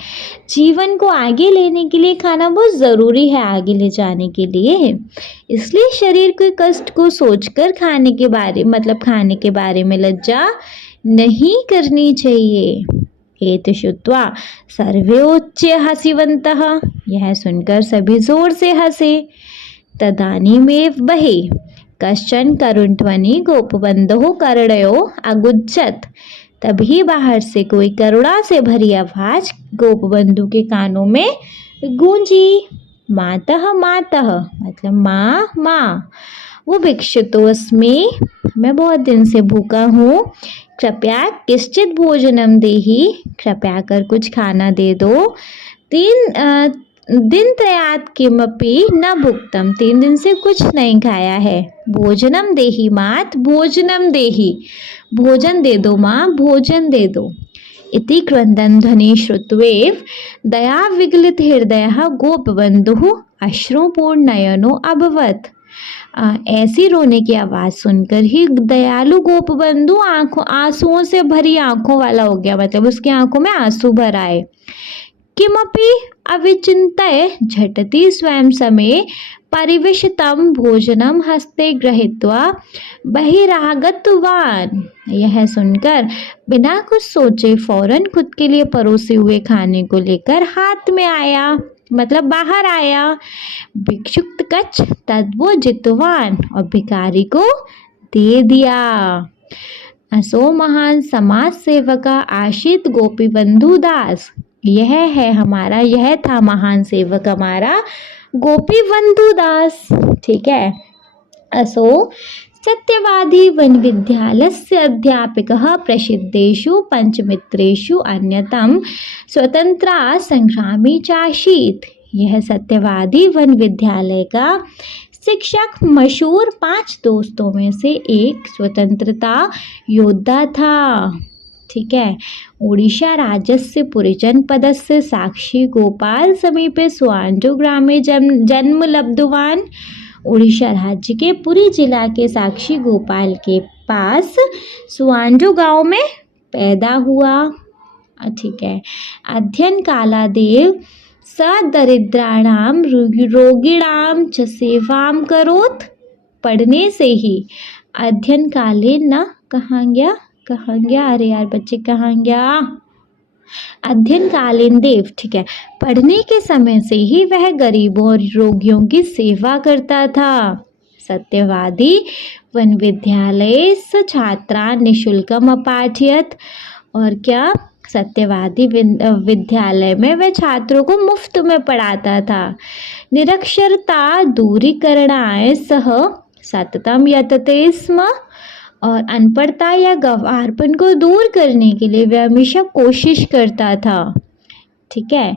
जीवन को आगे लेने के लिए खाना बहुत ज़रूरी है, आगे ले जाने के लिए, इसलिए शरीर के कष्ट को सोचकर खाने के बारे में लज्जा नहीं करनी चाहिए। एत श्रुत्वा सर्वे उच्च हसिवन्तः, यह सुनकर सभी जोर से हंसे। तदानीमेव बहि कश्चन करुणध्वनि गोपबन्धोः कर्णयो अगुज्जत, तभी बाहर से कोई करुणा से भरी आवाज गोपबंधु के कानों में गूंजी। मातः मातः, मतलब माँ माँ। वो भिक्षुतोऽस्मि, मैं बहुत दिन से भूखा हूँ। कृपया किश्चित भोजनम देहि, कृपया कर कुछ खाना दे दो। दिन त्रयात् किमपि न भुक्तम, 3 दिन से कुछ नहीं खाया है। भोजनम देहि मात, भोजनम देहि, भोजन दे दो माँ, भोजन दे दो। इति क्रन्दन् ध्वनि श्रुत्वैव दया विगलित हृदयः गोपबन्धुः अश्रुपूर्णनयनो अभवत्। ऐसी रोने की आवाज़ सुनकर ही दयालु गोपबंधु आंसुओं से भरी आंखों वाला हो गया, मतलब उसकी आंखों में आंसू भर आए। किमपि अविचिन्त्य झटति स्वयं समय परिवेशितं भोजनम हस्ते गृहीत्वा बहिरागतवान्। यह सुनकर बिना कुछ सोचे फौरन खुद के लिए परोसे हुए खाने को लेकर हाथ में आया, मतलब बाहर आया। भिक्षुक कच्छ तद्वो जितवान, और भिखारी को दे दिया। असो महान समाज सेवक आशित गोपीबंधु दास, यह था महान सेवक हमारा गोपीबंधु दास। ठीक है, असो सत्यवादी वनविद्यालयस्य अध्यापकः प्रसिद्धेषु पञ्चमित्रेषु अन्यतम स्वतंत्रता संग्रामी चासीत्। यह सत्यवादी वन विद्यालय का शिक्षक मशहूर 5 दोस्तों में से एक स्वतंत्रता योद्धा था। ठीक है। ओडिशा राज्यस्य पुरी जनपदस्य साक्षी गोपाल समीपे सुआंजो ग्रामे जन्म लब्धवान। उड़ीसा राज्य के पुरी जिला के साक्षी गोपाल के पास सुआंजो गांव में पैदा हुआ। ठीक है। अध्ययन कालादेव सदरिद्राणाम रोगिणाम च सेवाम करोत। पढ़ने से ही अध्ययन कालीन न कहाँ गया अरे यार बच्चे कहाँ गया। अध्ययन कालीन देव। ठीक है। पढ़ने के समय से ही वह गरीबों और रोगियों की सेवा करता था। सत्यवादी वन विद्यालय छात्रा निशुल्कम अपाठयत। और क्या, सत्यवादी विद्यालय में वह छात्रों को मुफ्त में पढ़ाता था। निरक्षरता दूरीकरणाय सह सततम यतते स्म। और अनपढ़ता या गंवारपन को दूर करने के लिए वह हमेशा कोशिश करता था। ठीक है।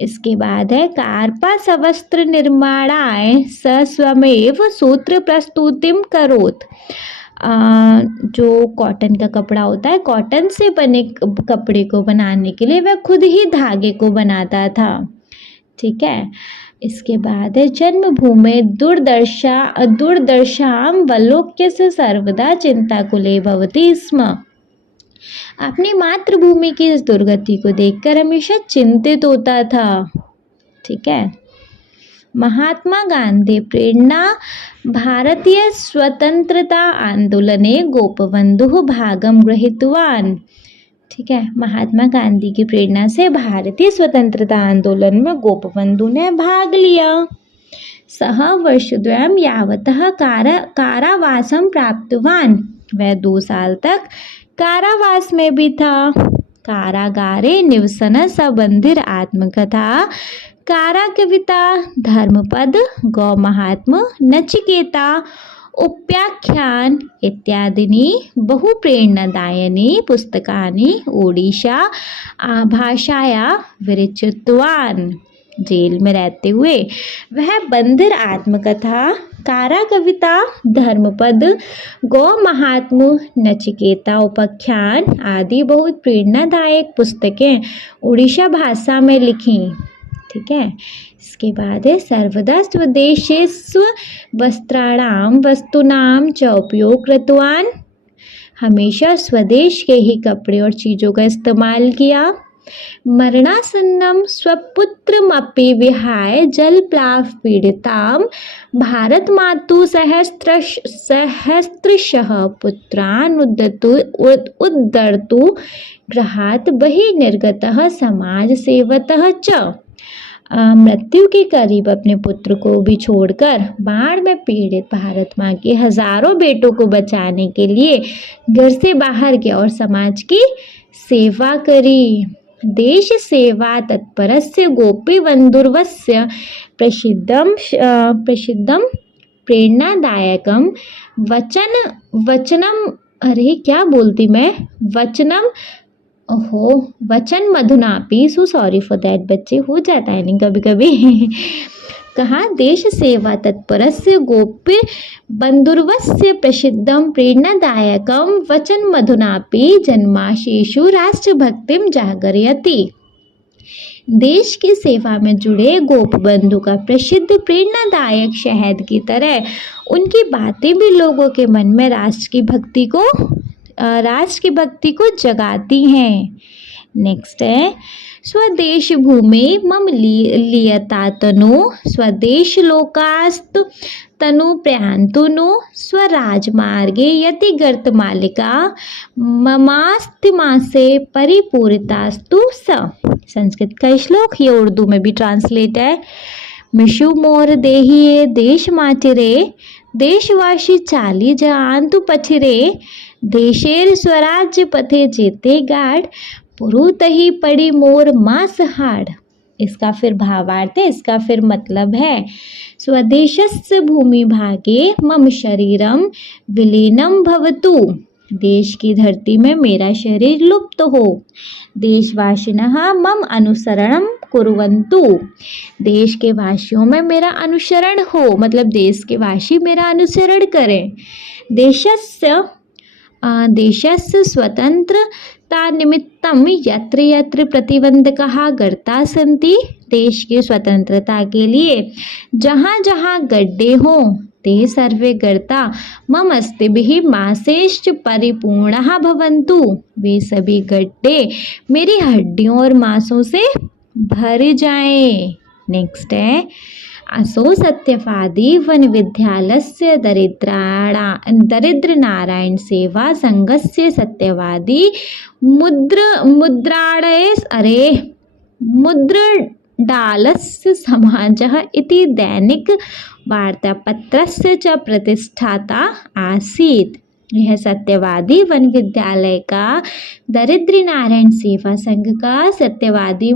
इसके बाद है कार्पा सवस्त्र निर्माणाय स स्वमेव सूत्र प्रस्तुतिम करोत। जो कॉटन का कपड़ा होता है, कॉटन से बने कपड़े को बनाने के लिए वह खुद ही धागे को बनाता था। ठीक है। इसके बाद है जन्मभूमि दुर्दर्शाम वलोक्य से सर्वदा चिंताकुले भवति स्म। अपनी मातृभूमि की इस दुर्गति को देखकर हमेशा चिंतित होता था। ठीक है। महात्मा गांधी प्रेरणा भारतीय स्वतंत्रता आंदोलने गोपबंधु भागम गृहीतवान्। ठीक है। महात्मा गांधी की प्रेरणा से भारतीय स्वतंत्रता आंदोलन में गोपबंधु ने भाग लिया। सह वर्षद्वयं यावतः कारावासं प्राप्तवान्। वह 2 साल तक कारावास में भी था। कारागारे निवसन संबंधित आत्मकथा, कारा कविता, धर्मपद, गौ महात्म, नचिकेता, उपाख्यान इत्यादिनी बहुप्रेरणादायिनी पुस्तकानि ओडिशा भाषाया विरचितवान्। जेल में रहते हुए वह बंदिर आत्मकथा, कारा कविता, धर्मपद, गौ महात्म, नचिकेता, उपाख्यान आदि बहुत प्रेरणादायक पुस्तकें उड़ीसा भाषा में लिखी। ठीक है। इसके बाद है सर्वदा स्वदेशे वस्त्राणाम वस्तुनाम च उपयोग कृतवान। हमेशा स्वदेश के ही कपड़े और चीज़ों का इस्तेमाल किया। मरणासन्नम स्वपुत्रमपि विहाय जलप्लाव पीड़िताम भारत मातु सहस्त्रशः पुत्रान् उद्धर्तु गृहात् बहिः निर्गतः समाज सेवतः च। मृत्यु के करीब अपने पुत्र को भी छोड़कर बाढ़ में पीड़ित भारत माँ के हजारों बेटों को बचाने के लिए घर से बाहर गया और समाज की सेवा करी। देश सेवा तत्परस्य गोपीबन्धुर्वस्य प्रसिद्धम प्रेरणादायकम वचनम अरे क्या बोलती मैं वचन मधुनापी सॉरी फॉर दैट बच्चे, हो जाता है नहीं कभी कभी। कहा देश सेवा तत्परस्य गोपी बंधुर्वस्य प्रसिद्धम प्रेरणादायकम वचन मधुनापि जन्माशेषु राष्ट्रभक्तिम जागरयति। देश की सेवा में जुड़े गोपबंधु का प्रसिद्ध प्रेरणादायक शहद की तरह उनकी बातें भी लोगों के मन में राष्ट्र की भक्ति को जगाती हैं। नेक्स्ट है स्वदेश भूमि मम लियता तनु स्वदेश लोकास्तु तनु प्रयांतुनु स्वराजमार्गे यति गर्त मालिका ममास्तिमासे परिपूरितास्तु स। संस्कृत का श्लोक, ये उर्दू में भी ट्रांसलेट है। मिशु मोर देहिए देश माटिरे देशवासी चाली जान्तु पथिरे देशेर स्वराज्य पथे जेते गाढ़ पुरुत ही पड़ी मोर मास हाड़। इसका फिर भावार्थ है, इसका फिर मतलब है स्वदेशस्य भूमिभागे मम शरीरम विलीनम भवतु। देश की धरती में मेरा शरीर लुप्त हो। देशवासिनः मम अनुसरणं कुर्वन्तु। देश के वासियों में मेरा अनुसरण हो, मतलब देश के वासी मेरा अनुसरण करें। देशस्य स्वतंत्रता निमित्तं यत्र यत्र प्रतिबंधकाः गर्ताः सन्ति। देश की स्वतंत्रता के लिए जहाँ जहाँ गड्ढे हों ते सर्वे गर्ता मम अस्थिभिः मांसैश्च परिपूर्णाः भवन्तु। वे सभी गड्ढे मेरी हड्डियों और मांसों से भर जाएं। नेक्स्ट है असौ सत्यवादी वन विद्यालयस्य दरिद्र नारायण सेवा संघस्य सत्यवादी मुद्रडालस्य समाजः इति दैनिक वार्तापत्रस्य च प्रतिष्ठाता आसीत्। यह सत्यवादी वन विद्यालय का दरिद्र नारायण सेवा संघ का सत्यवादी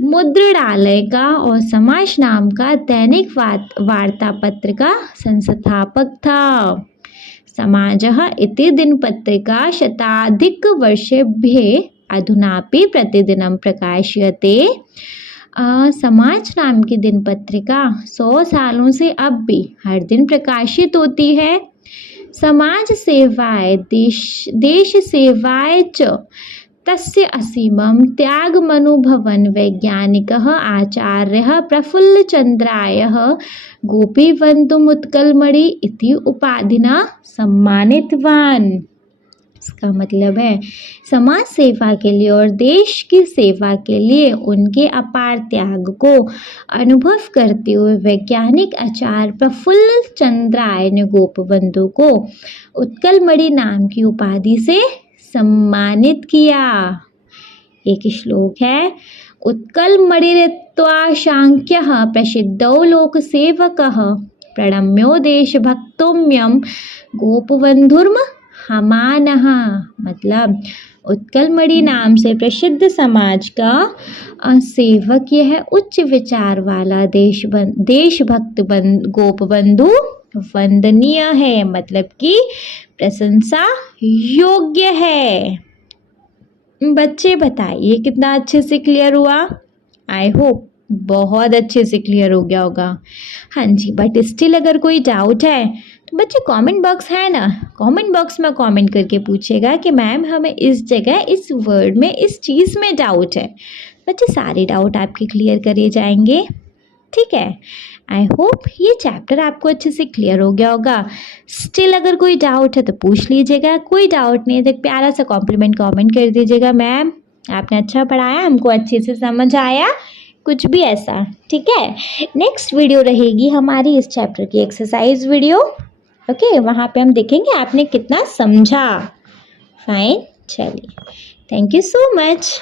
मुद्रणालय का और समाज नाम का दैनिक वार्तापत्र का संस्थापक था। समाजः इति दिनपत्रिका शताधिकवर्षेभ्यः अधुनापि प्रतिदिनं प्रकाश्यते। समाज नाम की दिन पत्रिका 100 सालों से अब भी हर दिन प्रकाशित होती है। समाज सेवाय देश सेवाय च तस्य असीमं त्यागमनुभवन् वैज्ञानिकः आचार्यः प्रफुल्लचन्द्रायः गोपीबन्धुमुत्कलमणि इति उपाधिना सम्मानितवान्। इसका मतलब है समाज सेवा के लिए और देश की सेवा के लिए उनके अपार त्याग को अनुभव करते हुए वैज्ञानिक आचार्य प्रफुल्ल चंद्राय ने गोपबंधु को उत्कलमणि नाम की उपाधि से सम्मानित किया। एक श्लोक है उत्कलमणिरित्वा शांक्यः प्रसिद्धौ लोकसेवकः प्रणम्यो देशभक्तोम्यं गोपबंधुर्म हमानः। मतलब उत्कलमणि नाम से प्रसिद्ध समाज का सेवक यह उच्च विचार वाला देशभक्त गोपबंधु वंदनीय है, मतलब कि प्रशंसा योग्य है। बच्चे बताइए कितना अच्छे से क्लियर हुआ? आई होप बहुत अच्छे से क्लियर हो गया होगा। हाँ जी, बट स्टिल अगर कोई डाउट है तो बच्चे कमेंट बॉक्स है ना, कमेंट बॉक्स में कमेंट करके पूछेगा कि मैम हमें इस जगह इस वर्ड में इस चीज़ में डाउट है। बच्चे सारे डाउट आपके क्लियर करे जाएंगे, ठीक है। आई होप ये चैप्टर आपको अच्छे से क्लियर हो गया होगा। स्टिल अगर कोई डाउट है तो पूछ लीजिएगा, कोई डाउट नहीं है तो एक प्यारा सा कॉम्प्लीमेंट कमेंट कर दीजिएगा, मैम आपने अच्छा पढ़ाया, हमको अच्छे से समझ आया, कुछ भी ऐसा, ठीक है। नेक्स्ट वीडियो रहेगी हमारी इस चैप्टर की एक्सरसाइज वीडियो, ओके। वहाँ पे हम देखेंगे आपने कितना समझा। फाइन, चलिए, थैंक यू सो मच।